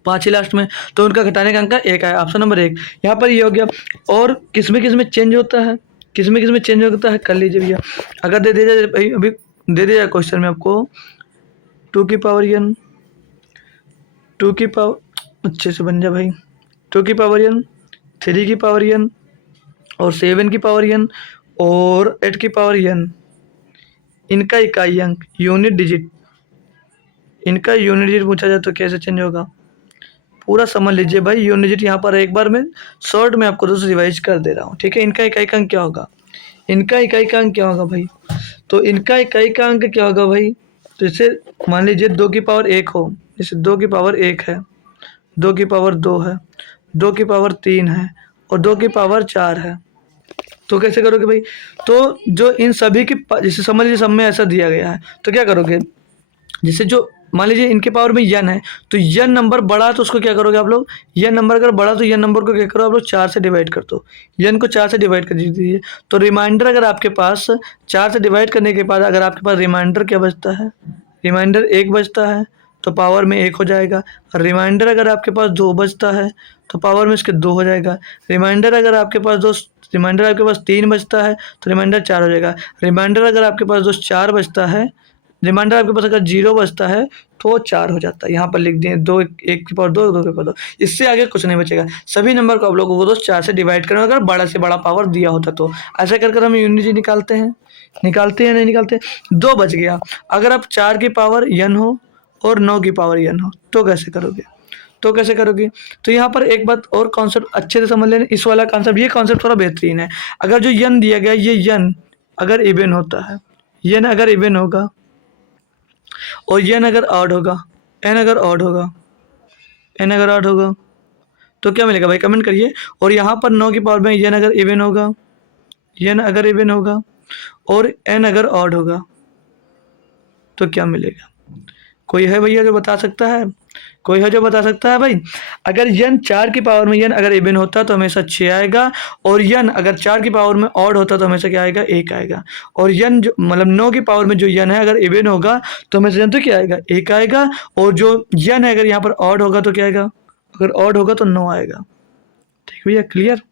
5 ही लास्ट में, तो उनका घटाने का अंक 1 आया, ऑप्शन नंबर 1। यहाँ पर ये हो गया। और किसमें चेंज होता है, किसमें चेंज होता है, कर लीजिए भैया। अगर दे दिया जाए भाई, अभी दे दिया क्वेश्चन में आपको 2 की पावर n, 2 की पावर अच्छे से बन जाए भाई, 2 की पावर n, 3 की पावर n और 7 की पावर n और 8 की पावर n, इनका इकाई अंक यूनिट डिजिट, इनका यूनिट डिजिट पूछा जाए तो कैसे चेंज होगा, पूरा समझ लीजिए भाई। यूनिट डिजिट यहाँ पर एक बार में शॉर्ट में आपको दोस्तों रिवाइज कर दे रहा हूँ। ठीक है, इनका इकाई का अंक क्या होगा, इनका इकाई का अंक क्या होगा भाई, तो इनका इकाई का अंक क्या होगा भाई, तो जैसे मान लीजिए 2 की पावर 1 हो, जैसे 2 की पावर 1 है, 2 की पावर 2 है, 2 की पावर 3 है और 2 की पावर 4 है, तो कैसे करोगे भाई, तो जो इन सभी की जैसे समझ लीजिए सब में ऐसा दिया गया है, तो क्या करोगे, जैसे जो मान लीजिए इनके पावर में n है, तो n नंबर बड़ा है तो उसको क्या करोगे आप लोग, n नंबर अगर बड़ा तो n नंबर को क्या करो आप लोग 4 से डिवाइड कर दो, n को 4 से डिवाइड कर दीजिए। तो रिमाइंडर अगर आपके पास 4 से डिवाइड करने के बाद अगर आपके पास रिमाइंडर क्या बचता है, रिमाइंडर 1 बचता है तो पावर में 1 हो जाएगा। रिमाइंडर अगर आपके पास 2 बचता है तो पावर में इसके 2 हो जाएगा। रिमाइंडर अगर आपके पास रिमाइंडर आपके पास 3 बचता है तो रिमाइंडर 4 हो जाएगा। रिमाइंडर अगर आपके पास 4 बचता है, रिमाइंडर आपके पास अगर 0 बचता है तो 4 हो जाता है। यहाँ पर लिख दिए 2, 1 की पावर 2, 2 की पावर 2, इससे आगे कुछ नहीं बचेगा। सभी नंबर को आप लोगों को दोस्त 4 से डिवाइड करना अगर बड़ा से बड़ा पावर दिया होता तो। ऐसा कर कर हम यूनिटी निकालते हैं, नहीं निकालते। 2 बच गया। अगर आप 4 की पावर n हो और 9 की पावर n हो तो कैसे करोगे, तो यहाँ पर एक बात और कॉन्सेप्ट अच्छे से समझ लेना, इस वाला कॉन्सेप्ट, ये कॉन्सेप्ट थोड़ा बेहतरीन है। अगर जो n दिया गया ये n अगर इवन होता है, n अगर इवन होगा और n अगर ऑड होगा, n अगर ऑड होगा, n अगर ऑड होगा तो क्या मिलेगा भाई, कमेंट करिए। और यहाँ पर 9 की पावर में n अगर इवन होगा, n अगर इवन होगा और n अगर ऑड होगा तो क्या मिलेगा। कोई है भैया जो बता सकता है, कोई है जो बता सकता है भाई। अगर n 4 की पावर में n अगर इवन होता तो हमेशा 6 आएगा, और n अगर 4 की पावर में ऑड होता तो हमेशा क्या आएगा, 1 आएगा। और n जो मतलब 9 की पावर में जो n है अगर इवन होगा तो हमेशा जानते हो क्या आएगा, 1 आएगा। और जो n है अगर यहाँ पर ऑड होगा तो क्या आएगा, अगर ऑड होगा तो 9 आएगा। ठीक भैया, क्लियर,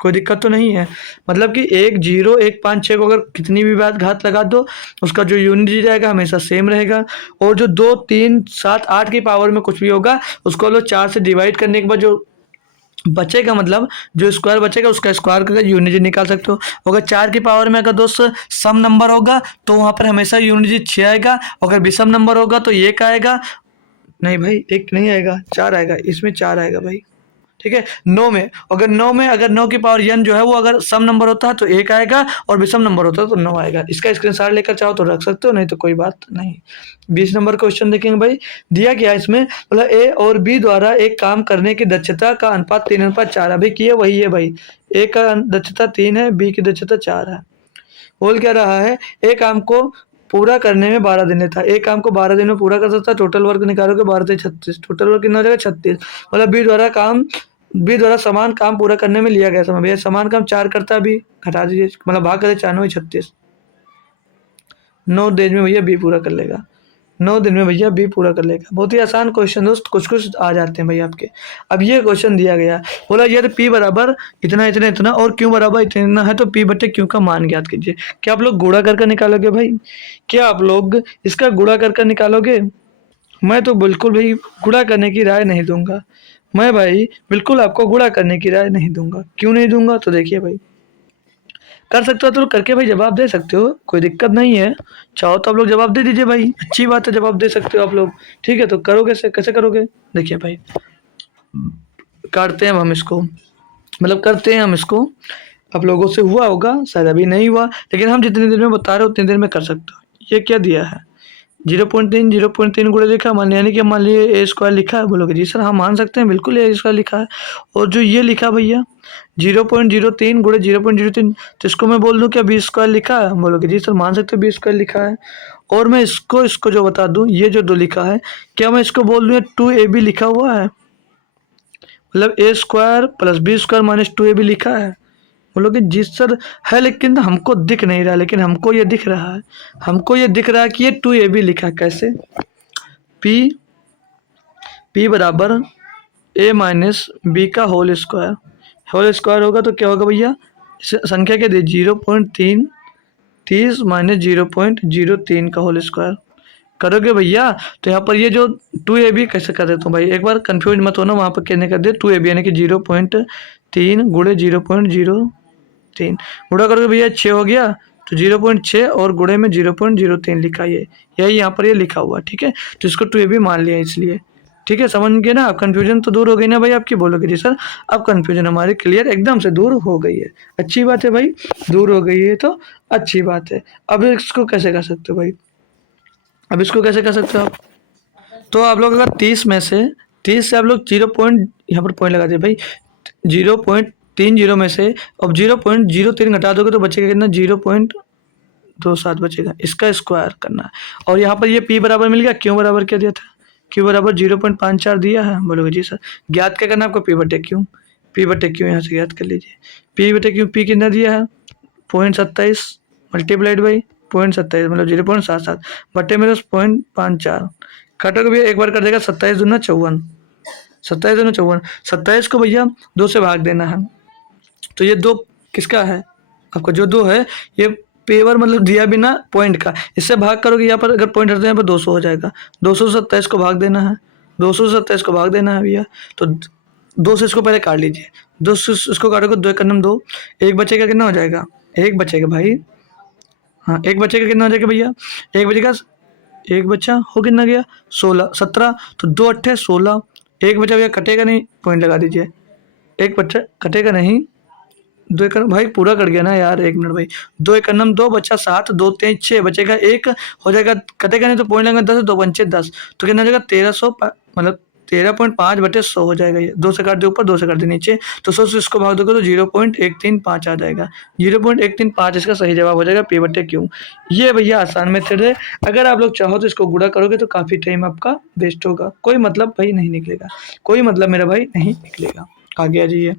कोई दिक्कत तो नहीं है। मतलब कि 1 0 1 5 6 को अगर कितनी भी बात घात लगा दो उसका जो यूनिट जाएगा हमेशा सेम रहेगा। और जो 2 3 7 8 की पावर में कुछ भी होगा उसको लोग 4 से डिवाइड करने के बाद जो बचेगा, मतलब जो स्क्वायर बचेगा उसका स्क्वायर करके यूनिट निकाल सकते हो। अगर 4 की पावर में अगर दोस्त सम नंबर होगा तो वहाँ पर हमेशा यूनिट 6 आएगा। अगर विषम नंबर होगा तो 1 आएगा, नहीं भाई 1 नहीं आएगा, 4 आएगा, इसमें 4 आएगा भाई। ठीक है, 9 में अगर 9 की पावर n जो है वो अगर सम नंबर होता है तो 1 आएगा और विषम नंबर होता है तो 9 आएगा। इसका स्क्रीनशॉट लेकर चाहो तो रख सकते हो, नहीं तो कोई बात नहीं। 20 नंबर क्वेश्चन देखेंगे भाई। दिया गया इसमें मतलब ए और बी द्वारा एक काम करने की दक्षता का अनुपात 3:4 अभी किए वही है भाई। ए का दक्षता 3 है, बी की दक्षता 4 है। बोल क्या रहा है, एक काम को पूरा करने में 12 दिन लेता है, एक काम को 12 दिन में पूरा कर सकता है। टोटल वर्क निकालोगे 12 से 36, टोटल वर्क कितना हो जाएगा 36। मतलब बी द्वारा समान काम पूरा करने में लिया गया समय, भैया समान काम 4 करता है, बी घटा दीजिए, मतलब भाग करते 4 9 36, 9 दिन में भैया बी पूरा कर लेगा, 9 दिन में भैया बी पूरा कर लेगा। बहुत ही आसान क्वेश्चन दोस्त, कुछ आ जाते हैं भैया आपके। अब ये क्वेश्चन दिया गया, बोला यदि पी बराबर इतना इतना इतना और क्यों बराबर इतना है तो पी बटे क्यों का मान ज्ञात कीजिए। क्या आप लोग गुणा कर निकालोगे भाई, क्या आप लोग इसका गुणा कर निकालोगे। मैं तो बिल्कुल भाई गुणा करने की राय नहीं दूंगा, मैं भाई बिल्कुल आपको गुणा करने की राय नहीं दूंगा। क्यों नहीं दूंगा, तो देखिए भाई कर सकते हो तो करके भाई जवाब दे सकते हो, कोई दिक्कत नहीं है। चाहो तो आप लोग जवाब दे दीजिए भाई, अच्छी बात है, जवाब दे सकते हो आप लोग। ठीक है, तो करोगे कैसे करोगे, देखिए भाई काटते हैं हम इसको, मतलब करते हैं हम इसको। आप लोगों से हुआ होगा शायद, अभी नहीं हुआ, लेकिन हम जितनी देर में बता रहे हो उतनी देर में कर सकते हो। ये क्या दिया है 0.3 गुणे लिखा, मान यानी कि मान लीजिए ए स्क्वायर लिखा है। बोलोगे जी सर हाँ मान सकते हैं, बिल्कुल ए स्क्वायर लिखा है। और जो ये लिखा भैया 0.03 गुणे 0.03, तो इसको मैं बोल दूं क्या बी स्क्वायर लिखा है। बोलोगे जी सर मान सकते हो बी स्क्वायर लिखा है। और मैं इसको जो बता दूं, ये जो 2 लिखा है क्या मैं इसको बोल दूं 2ab लिखा हुआ है, मतलब a square plus b square minus 2ab लिखा है। बोलोगे जी सर है लेकिन हमको दिख नहीं रहा, लेकिन हमको ये दिख रहा है, हमको ये दिख रहा है कि ये 2ab लिखा है। कैसे, p बराबर a माइनस बी का होल स्क्वायर होगा तो क्या होगा भैया, संख्या क्या दी 0.30 माइनस 0.03 का होल स्क्वायर करोगे भैया। तो यहाँ पर ये जो 2ab कैसे कर देता हूँ भाई, एक बार कंफ्यूज मत होना, वहाँ पर कहने कर दे 2ab यानी कि 0.3 गुणे 0.03 गुणा करोगे भैया 6 हो गया, तो 0.6 और गुणे में 0.03 लिखा है, यही यहाँ पर ये लिखा हुआ। ठीक है, तो इसको 2ab मान लिया इसलिए। ठीक है, समझ गए ना, अब कन्फ्यूजन तो दूर हो गई ना भाई आपकी। बोलोगे जी सर अब कन्फ्यूजन हमारी क्लियर एकदम से दूर हो गई है, अच्छी बात है भाई, दूर हो गई है तो अच्छी बात है। अब इसको कैसे कर सकते हो भाई, अब इसको कैसे कर सकते हो आप, तो आप लोग अगर 30 से आप लोग 0 पॉइंट यहाँ पर पॉइंट लगा दिए भाई, 0.30 में से अब 0.03 घटा दोगे तो बचेगा कितना 2 7 बचेगा, इसका स्क्वायर करना है। और यहाँ पर ये p बराबर मिल गया, q बराबर क्या दिया था, q बराबर 0.54 दिया है। बोलोगे जी सर ज्ञात क्या करना है आपको, p/q यहाँ से ज्ञात कर लीजिए। p/q p कितना दिया है 0.27 मल्टीप्लाइड बाई 0.27 मतलब 0.77 बटे में 0.54 काटोगे भैया एक बार कर देगा 27 दूना 54, 27 दूना 54, 27 को भैया 2 से भाग देना है। तो ये 2 किसका है आपका, जो 2 है ये पेवर मतलब दिया बिना पॉइंट का, इससे भाग करोगे यहाँ पर अगर पॉइंट हटते हैं यहाँ पर 200 हो जाएगा। 227 को भाग देना है, 227 को भाग देना है भैया। तो 2 से इसको पहले काट लीजिए, 2 से इसको काटोगे 2 एकम 2, एक बचेगा कितना हो जाएगा, एक बचेगा भाई, हाँ एक बचेगा कितना हो जाएगा भैया, एक बचेगा, एक बच्चा हो कितना गया 16 17, तो 2 अट्ठे 16, एक बचा भैया कटेगा नहीं, पॉइंट लगा दीजिए, एक बच्चा कटेगा नहीं, 2 एकम भाई पूरा कट गया ना यार, 1 मिनट भाई, 2 एकम 2 बच्चा 7, 2 3 6 बचेगा 1 हो जाएगा, कटेगा नहीं तो पॉइंट लगेगा 10, 2 पंचे 10, तो कितना हो जाएगा 1300 मतलब 13.5/100 हो जाएगा। ये 2 से काट दे ऊपर 2 से काट दे नीचे, तो 100 से इसको भाग दोगे तो 0.135 आ जाएगा, 0.135 इसका सही जवाब हो जाएगा p/q। ये भैया आसान मेथड है, अगर आप लोग चाहो तो इसको गुणा करोगे तो काफ़ी टाइम आपका वेस्ट होगा, कोई मतलब भाई नहीं निकलेगा, कोई मतलब मेरा भाई नहीं निकलेगा। आगे आ जाइए,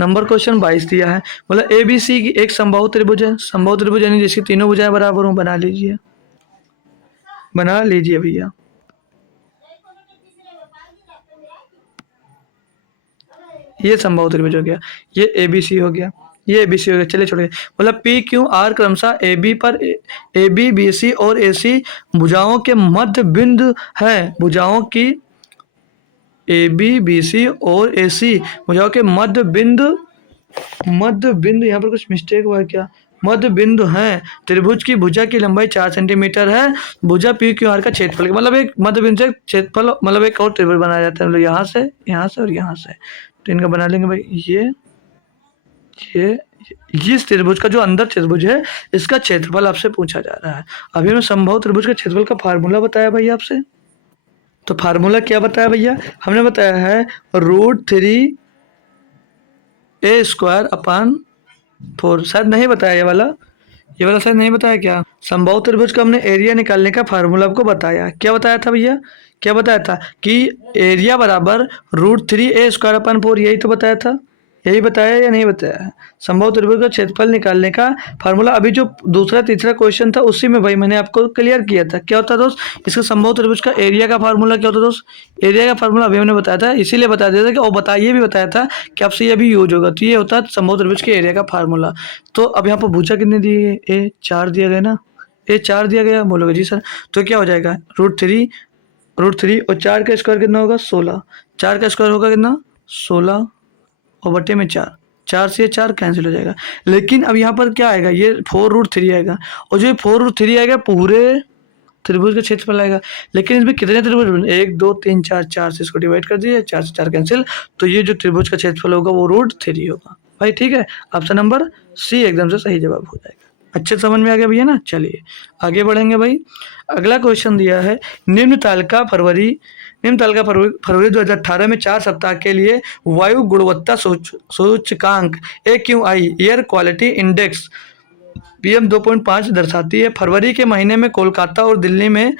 नंबर क्वेश्चन 22 दिया है, बोला ABC की एक समबाहु त्रिभुज है, समबाहु त्रिभुज यानी जिसकी तीनों भुजाएं बराबर हो, बना लीजिए, बना लीजिए भैया। ये समबाहु त्रिभुज हो गया, ये ABC हो गया, ये ABC हो गया, चलिए छोड़िए। मतलब PQR क्रमशः AB पर AB BC और AC भुजाओं के मध्य बिंदु है, भुजाओं की AB BC और AC भुजाओं के मध्य बिंदु यहाँ पर कुछ मिस्टेक हुआ है क्या, मध्य बिंदु है। त्रिभुज की भुजा की लंबाई 4 सेंटीमीटर है, भुजा PQR का क्षेत्रफल मतलब एक मध्य बिंदु से क्षेत्रफल मतलब एक और त्रिभुज बनाया जाता है, मतलब यहाँ से और यहाँ से, तो इनका बना लेंगे भाई ये इस त्रिभुज का जो अंदर त्रिभुज है इसका क्षेत्रफल आपसे पूछा जा रहा है। अभी हमने समबाहु त्रिभुज के क्षेत्रफल का फार्मूला बताया भैया आपसे, तो फार्मूला क्या बताया भैया, हमने बताया है √3 a² / 4, शायद नहीं बताया ये वाला शायद नहीं बताया क्या। समबाहु त्रिभुज का हमने एरिया निकालने का फार्मूला आपको बताया, क्या बताया था भैया, क्या बताया था कि एरिया बराबर √3 a² / 4, यही तो बताया था, यही बताया या नहीं बताया। समबाहु त्रिभुज का क्षेत्रफल निकालने का फार्मूला अभी जो दूसरा तीसरा क्वेश्चन था उसी में भाई मैंने आपको क्लियर किया था, क्या होता है दोस्त, इसका समबाहु त्रिभुज का एरिया का फार्मूला क्या होता है दोस्त, एरिया का फार्मूला अभी हमने बताया था, इसीलिए बता दिया था कि और बताइए भी बताया था कि आपसे ये भी यूज होगा, तो ये होता है समबाहु त्रिभुज के एरिया का फार्मूला। तो अब यहाँ पर भुजा कितने दिए गए, A4 दिया गया ना, A4 दिया गया, बोलोगे जी सर, तो क्या हो जाएगा √3 और 4 का स्क्वायर कितना होगा 16, 4 का स्क्वायर होगा कितना 16 और बटे में 4, 4 से 4 कैंसिल हो जाएगा। लेकिन अब यहाँ पर क्या आएगा, ये 4√3 आएगा, और जो 4√3 आएगा पूरे त्रिभुज का क्षेत्रफल आएगा। लेकिन इसमें कितने त्रिभुज, 1 2 3 4, 4 से इसको डिवाइड कर दिए, 4 से 4 कैंसिल, तो ये जो त्रिभुज का क्षेत्रफल होगा वो √3 होगा भाई, ठीक है। ऑप्शन नंबर सी एकदम से सही जवाब हो जाएगा। अच्छे समझ में आ गया भैया ना। चलिए आगे बढ़ेंगे भाई, अगला क्वेश्चन दिया है निम्न तालिका फरवरी 2018 में 4 सप्ताह के लिए वायु गुणवत्ता सूचकांक AQI air quality index PM 2.5 दर्शाती है। फरवरी के महीने में कोलकाता और दिल्ली में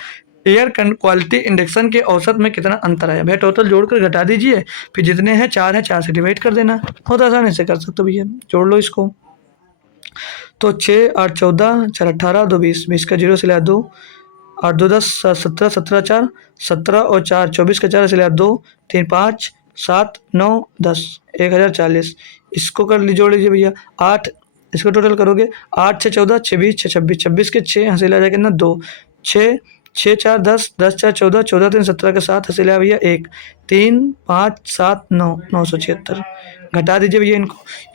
एयर क्वालिटी इंडेक्सन के औसत में कितना अंतर आया। भैया टोटल जोड़कर घटा दीजिए, फिर जितने हैं 4 हैं 4 से डिवाइड कर देना, बहुत आसानी से कर सकते हो भैया, जोड़ लो इसको। तो 6 8 14 4 18 2 20, 20 का 0 से लिया 2, 8 2 10 17, 17 4 17 और 4 24 का 4 से लिया 2 3 5 7 9 10, 1040, इसको कर ली जोड़ लीजिए भैया 8, इसको टोटल करोगे 8 6 14 6 20 6 26, 26 के 6 हंसे लिया जाएगा ना 2, 6 6 4 10 10 4 14 14 3 17 के 7 हंसे लिया भैया 1 3 5 7 9 976, घटा दीजिए भैया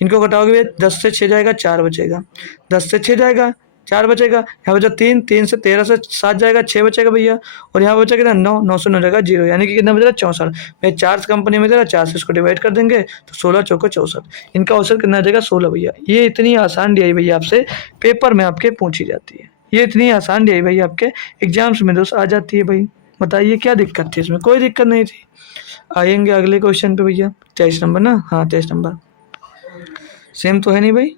इनको घटाओगे भैया 10 से 6 जाएगा 4 बचेगा, 10 से 6 जाएगा 4 बचेगा, यहाँ बचा 3 3 से 13 से 7 जाएगा 6 बचेगा भैया, और यहाँ बचा कितना 9 9 से 9 जाएगा 0, यानी कि कितना बचेगा 64। भैया 4 कंपनी में दे रहा, 4 से इसको डिवाइड कर देंगे तो 16 चौका 64, इनका औसत कितना आ जाएगा 16 भैया। ये इतनी आसान डी आई भैया आपसे पेपर में आपके पूछी जाती है, ये इतनी आसान डी आई भैया आपके एग्जाम्स में दोस्त आ जाती है भाई। बताइए क्या दिक्कत थी इसमें, कोई दिक्कत नहीं थी। आएंगे अगले क्वेश्चन पे भैया, 23 नंबर ना, हाँ 23 नंबर सेम तो है नहीं भाई,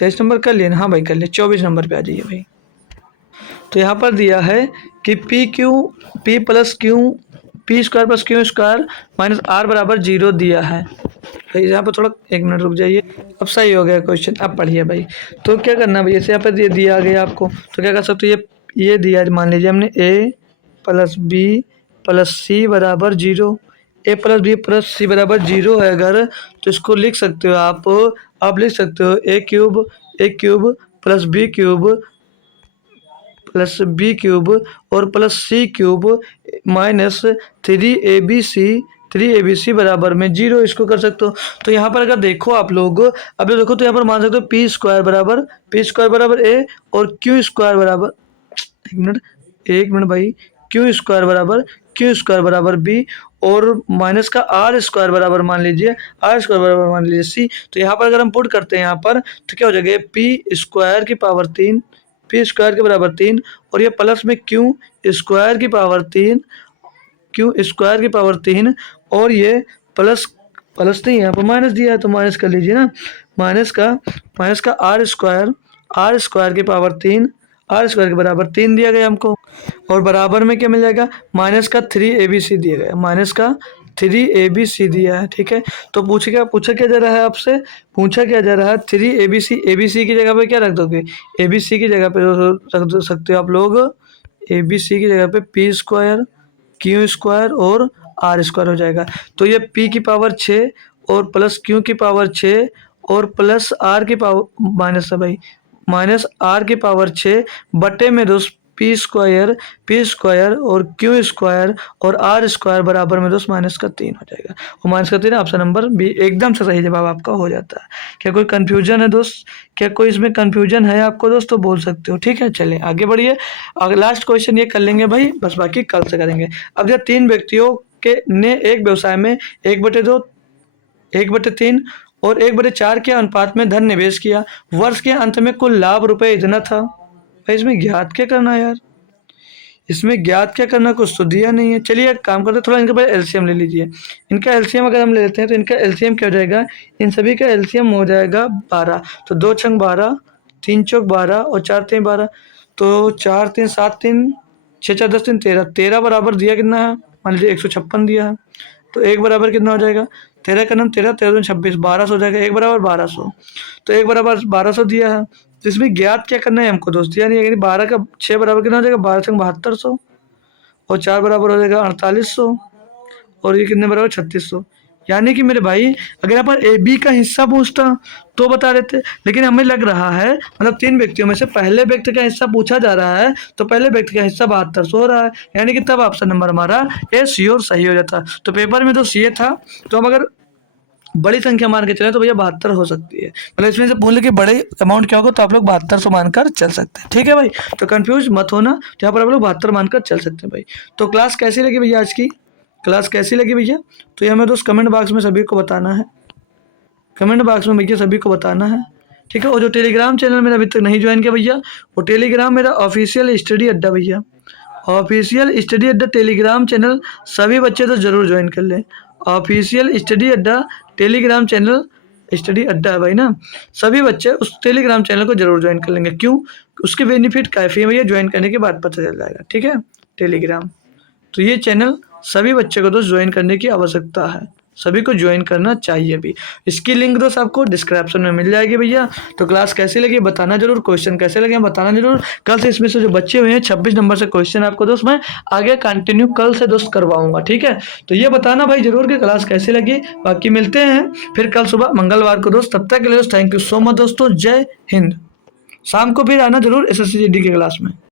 23 नंबर कर लिए ना? हाँ भाई कर लिए। 24 नंबर पे आ जाइए भाई। तो यहाँ पर दिया है कि P Q P plus Q P square plus Q square minus R बराबर 0 दिया है भाई। यहाँ पर थोड़ा 1 मिनट रुक जाइए। अब सही हो गया क्वेश्चन, अब पढ़िए भाई। तो क्या करना है भाई, जैसे यहाँ पर ये दिया गया आपको, तो क्या कर सकते हो, ये दिया मान लीजिए हमने ए प्लस बी प्लस सी बराबर 0। ए प्लस बी प्लस सी बराबर 0 है अगर, तो इसको लिख सकते हो आप लिख सकते हो A cube plus B cube और plus C cube minus 3 A B C बराबर में 0, इसको कर सकते हो। तो यहाँ पर अगर देखो आप लोग, अब देखो तो यहाँ पर मान सकते हो पी स्क्वायर बराबर ए और क्यू स्क्वायर बराबर, एक मिनट भाई, क्यू स्क्वायर बराबर बी और माइनस का आर स्क्वायर बराबर मान लीजिए सी। तो यहाँ पर अगर हम पुट करते हैं यहाँ पर, तो क्या हो जाएगा, पी स्क्वायर की पावर 3 पी स्क्वायर के बराबर 3 और ये प्लस में क्यू स्क्वायर की पावर 3 और ये प्लस नहीं, यहाँ पर माइनस दिया है तो माइनस कर लीजिए ना, माइनस का आर स्क्वायर की पावर 3 आर स्क्वायर के बराबर 3 दिया गया हमको, और बराबर में क्या मिल जाएगा, माइनस का 3 ABC दिया गया, माइनस का 3 ABC दिया है। ठीक है, तो पूछा क्या जा रहा है आपसे, 3 ABC। ABC की जगह पे क्या रख दोगे, ABC की जगह पे रख सकते हो आप लोग, ABC की जगह पे पी स्क्वायर क्यू स्क्वायर और आर स्क्वायर हो जाएगा। तो ये पी की पावर 6 और प्लस क्यू की पावर 6 और प्लस आर की पावर माइनस आर की पावर 6 बटे में दोस्त पी स्क्वायर और क्यू स्क्वायर और आर स्क्वायर बराबर में दोस्त -3 हो जाएगा, और -3 ऑप्शन नंबर बी एकदम से सही जवाब आपका हो जाता है। क्या कोई कंफ्यूजन है दोस्त, क्या कोई इसमें कंफ्यूजन है आपको दोस्त, तो बोल सकते हो। ठीक है, चलिए आगे बढ़िए। अगर लास्ट क्वेश्चन ये कर लेंगे भाई, बस बाकी कल से करेंगे। अब जब 3 व्यक्तियों के ने एक व्यवसाय में 1/2 1/3 और 1/4 के अनुपात में धन निवेश किया, वर्ष के अंत में कुल लाभ रुपए इतना था। भाई इसमें ज्ञात क्या करना है यार, कुछ तो दिया नहीं है। चलिए एक काम करते हैं, थोड़ा इनके पहले एलसीएम ले लीजिए। इनका एलसीएम अगर हम ले लेते हैं तो इनका एलसीएम क्या हो जाएगा, इन सभी का एलसीएम हो जाएगा 12। तो 2 छंग 12, 3 चौक 12 और 4 3 12, तो 4 3 7 3 6 4 10 3 13 बराबर दिया कितना है, मान लीजिए 156 दिया है। तो 1 बराबर कितना हो जाएगा, 13 का नाम 13 13 26 1200 हो जाएगा, 1 बराबर 1200। तो 1 बराबर 1200 दिया है, तो इसमें ज्ञात क्या करना है हमको दोस्त, यानी 12 का 6 बराबर कितना हो जाएगा, 12 छंग 7200 और 4 बराबर हो जाएगा 4800 और ये कितने बराबर 3600। यानी कि मेरे भाई अगर यहाँ पर ए बी का हिस्सा पूछता तो बता देते, लेकिन हमें लग रहा है मतलब 3 व्यक्तियों में से पहले व्यक्ति का हिस्सा पूछा जा रहा है, तो पहले व्यक्ति का हिस्सा 7200 हो रहा है, यानी कि तब ऑप्शन नंबर हमारा ए श्योर सही हो जाता। तो पेपर में तो सी था, तो हम अगर बड़ी संख्या मान के चले तो भैया 72 हो सकती है, मतलब इसमें से बोले कि बड़े अमाउंट क्या होगा, तो आप लोग 7200 मानकर चल सकते हैं। ठीक है भाई, तो कंफ्यूज मत होना, तो यहाँ पर आप लोग 72 मानकर चल सकते हैं भाई। तो क्लास कैसी लगी भैया, आज की क्लास कैसी लगी भैया, तो ये हमें दोस्त कमेंट बॉक्स में सभी को बताना है, ठीक है। और जो टेलीग्राम चैनल मेरा अभी तक नहीं ज्वाइन किया भैया, वो टेलीग्राम मेरा ऑफिशियल स्टडी अड्डा भैया, ऑफिशियल स्टडी अड्डा टेलीग्राम चैनल सभी बच्चे तो जरूर ज्वाइन कर लें। ऑफिशियल स्टडी अड्डा टेलीग्राम चैनल स्टडी अड्डा है भाई ना, सभी बच्चे उस टेलीग्राम चैनल को जरूर ज्वाइन कर लेंगे। क्यों, उसके बेनिफिट काफ़ी है भैया, ज्वाइन करने के बाद पता चल जाएगा। ठीक है, टेलीग्राम, तो ये चैनल सभी बच्चे को दोस्त ज्वाइन करने की आवश्यकता है, सभी को ज्वाइन करना चाहिए भी। इसकी लिंक दोस्त आपको डिस्क्रिप्शन में मिल जाएगी भैया। तो क्लास कैसी लगी बताना जरूर, क्वेश्चन कैसे लगे बताना जरूर। कल से इसमें से जो बच्चे हुए हैं 26 नंबर से क्वेश्चन आपको दोस्त मैं आगे कंटिन्यू कल से दोस्त करवाऊंगा। ठीक है, तो ये बताना भाई जरूर कि क्लास कैसी लगी। बाकी मिलते हैं फिर कल सुबह मंगलवार को दोस्त, तब तक के लिए दोस्त थैंक यू सो मच दोस्तों, जय हिंद। शाम को फिर आना जरूर SSC GD की क्लास में।